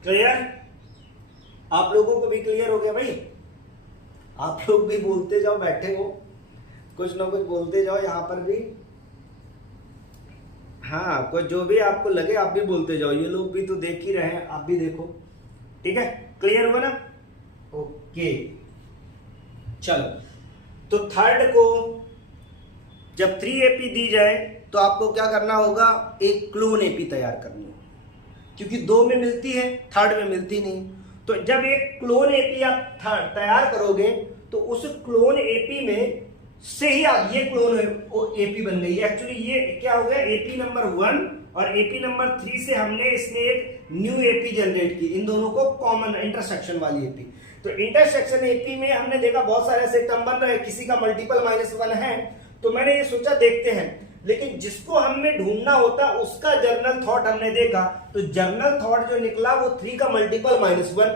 क्लियर। आप लोगों को भी क्लियर हो गया भाई, आप लोग भी बोलते जाओ, बैठे हो कुछ ना कुछ बोलते जाओ यहाँ पर भी, हाँ कोई जो भी आपको लगे आप भी बोलते जाओ, ये लोग भी तो देख ही रहे हैं, आप भी देखो, ठीक है क्लियर हुआ ना, ओके चलो। तो थर्ड को जब 3AP दी जाए तो आपको क्या करना होगा, एक क्लोन AP तैयार करनी होगी, क्योंकि 2 में मिलती है थर्ड में मिलती नहीं। तो जब एक क्लोन AP आप तैयार करोगे तो उस क्लोन AP में से ही आप ये क्लोन AP बन गई। एक्चुअली ये क्या हो गया, AP नंबर 1 और AP नंबर 3 से हमने इसमें एक न्यू AP जनरेट की, इन दोनों को कॉमन इंटरसेक्शन वाली AP। तो इंटरसेक्शन AP में हमने देखा बहुत सारे ऐसे टर्म बन रहे हैं, किसी का मल्टीपल -1 है, तो मैंने ये सोचा देखते हैं, लेकिन जिसको हमें ढूंढना होता उसका जर्नल थॉट हमने देखा, तो जर्नल थॉट जो निकला वो 3 का मल्टीपल -1,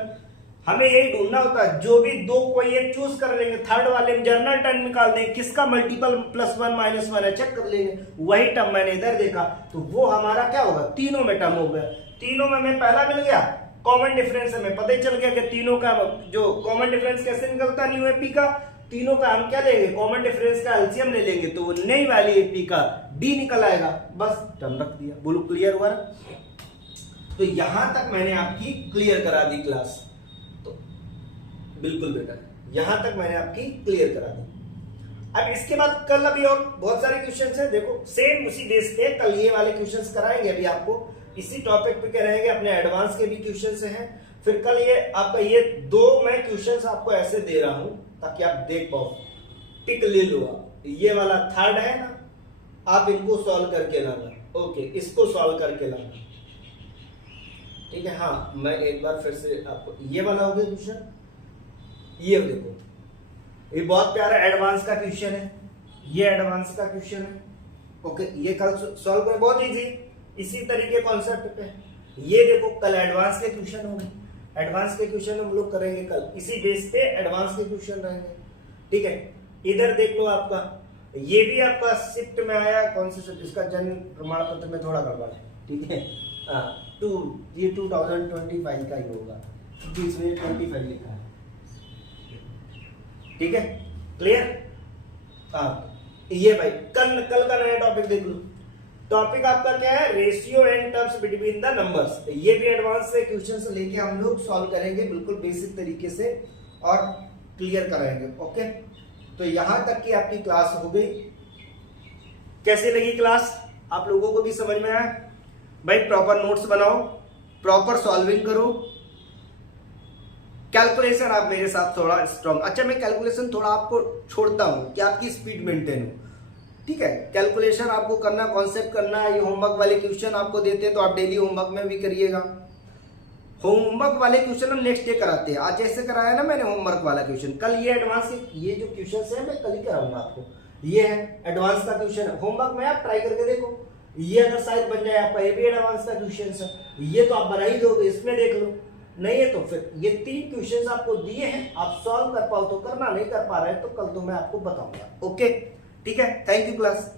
हमें यही ढूंढना होता है। जो भी दो कोई एक चूज कर लेंगे, थर्ड वाले में जर्नल टर्म निकाल देंगे, किसका मल्टीपल +1 -1 है चेक कर लेंगे, वही टर्म मैंने इधर देखा, तो वो हमारा क्या होगा, तीनों में टर्म हो गया। तीनों में हमें पहला मिल गया कॉमन डिफरेंस, हमें पता ही चल गया कि तीनों का जो कॉमन डिफरेंस कैसे निकलता है न्यू एपी का, तीनों का हम क्या लेंगे, कॉमन डिफरेंस का एलसीएम ले लेंगे, तो वो नई वाली एपी का डी निकल आएगा, बस टर्म रख दिया। बोलो क्लियर हुआ ना। तो यहां तक मैंने आपकी क्लियर करा दी क्लास। तो बिल्कुल बेटा, यहां तक मैंने आपकी क्लियर करा दी। अब इसके बाद कल अभी और बहुत सारे क्वेश्चंस हैं, देखो सेम उसी बेस पे कल ये वाले क्वेश्चंस कराएंगे, अभी आपको इसी टॉपिक पे कराएंगे, अपने एडवांस के भी क्वेश्चंस हैं। फिर कल ये आपका ये 2 मैं क्वेश्चंस आपको ऐसे दे रहा हूं ताकि आप देख पाओ, टिक ले लो आप, ये वाला थर्ड है ना, आप इनको सॉल्व करके लाना, ओके, इसको सॉल्व करके लाना, ठीक है। हाँ, मैं एक बार फिर से आपको, ये वाला हो गया क्वेश्चन, ये देखो ये बहुत प्यारा एडवांस का क्वेश्चन है, ये एडवांस का क्वेश्चन है, ओके, ये कल सॉल्व करें, बहुत इजी, इसी तरीके कॉन्सेप्ट पे। ये देखो कल एडवांस के क्वेश्चन होंगे, एडवांस के क्वेश्चन हम लोग करेंगे कल, इसी बेस पे एडवांस के क्वेश्चन रहेंगे, ठीक है। इधर देख लो आपका, ये भी आपका शिफ्ट में आया, कौन से शिफ्ट, इसका जन्म प्रमाण पत्र में थोड़ा गड़बड़ है, ठीक है। ये 2025 का ही होगा क्योंकि इसमें 25 लिखा है, ठीक है, क्लियर। ये भाई कल का नया टॉपिक देख लो, टॉपिक आपका क्या है, ratio and terms between the numbers. ये भी एडवांस से क्वेश्चंस लेके हम लोग सॉल्व करेंगे बिल्कुल बेसिक तरीके से और क्लियर कराएंगे, ओके। तो यहां तक की आपकी क्लास हो गई। कैसे लगी क्लास, आप लोगों को भी समझ में आया भाई? प्रॉपर नोट्स बनाओ, प्रॉपर सॉल्विंग करो, कैलकुलेशन आप मेरे साथ थोड़ा स्ट्रॉन्ग, अच्छा मैं कैलकुलेशन थोड़ा आपको छोड़ता हूं कि आपकी स्पीड मेंटेन हो, ठीक है। कैलकुलेशन आपको करना, कॉन्सेप्ट करना, ये होमवर्क वाले क्वेश्चन आपको देते हैं तो आप डेली होमवर्क में भी करिएगा। होमवर्क वाले क्वेश्चन हम नेक्स्ट डे कराते हैं, आज जैसे कराया ना मैंने होमवर्क वाला क्वेश्चन, कल ये एडवांस, ये जो क्वेश्चन है मैं कल ही कराऊंगा आपको, ये है एडवांस का क्वेश्चन है, होमवर्क में आप ट्राई करके देखो, ये अगर शायद बन जाए आपका, ये भी एडवांस का क्वेश्चन है, ये तो आप बना ही दोगे, इसमें देख लो, नहीं है तो फिर ये 3 क्वेश्चंस आपको दिए हैं, आप सॉल्व कर पाओ तो करना, नहीं कर पा रहे तो कल तो मैं आपको बताऊंगा, ओके, ठीक है। Thank you class.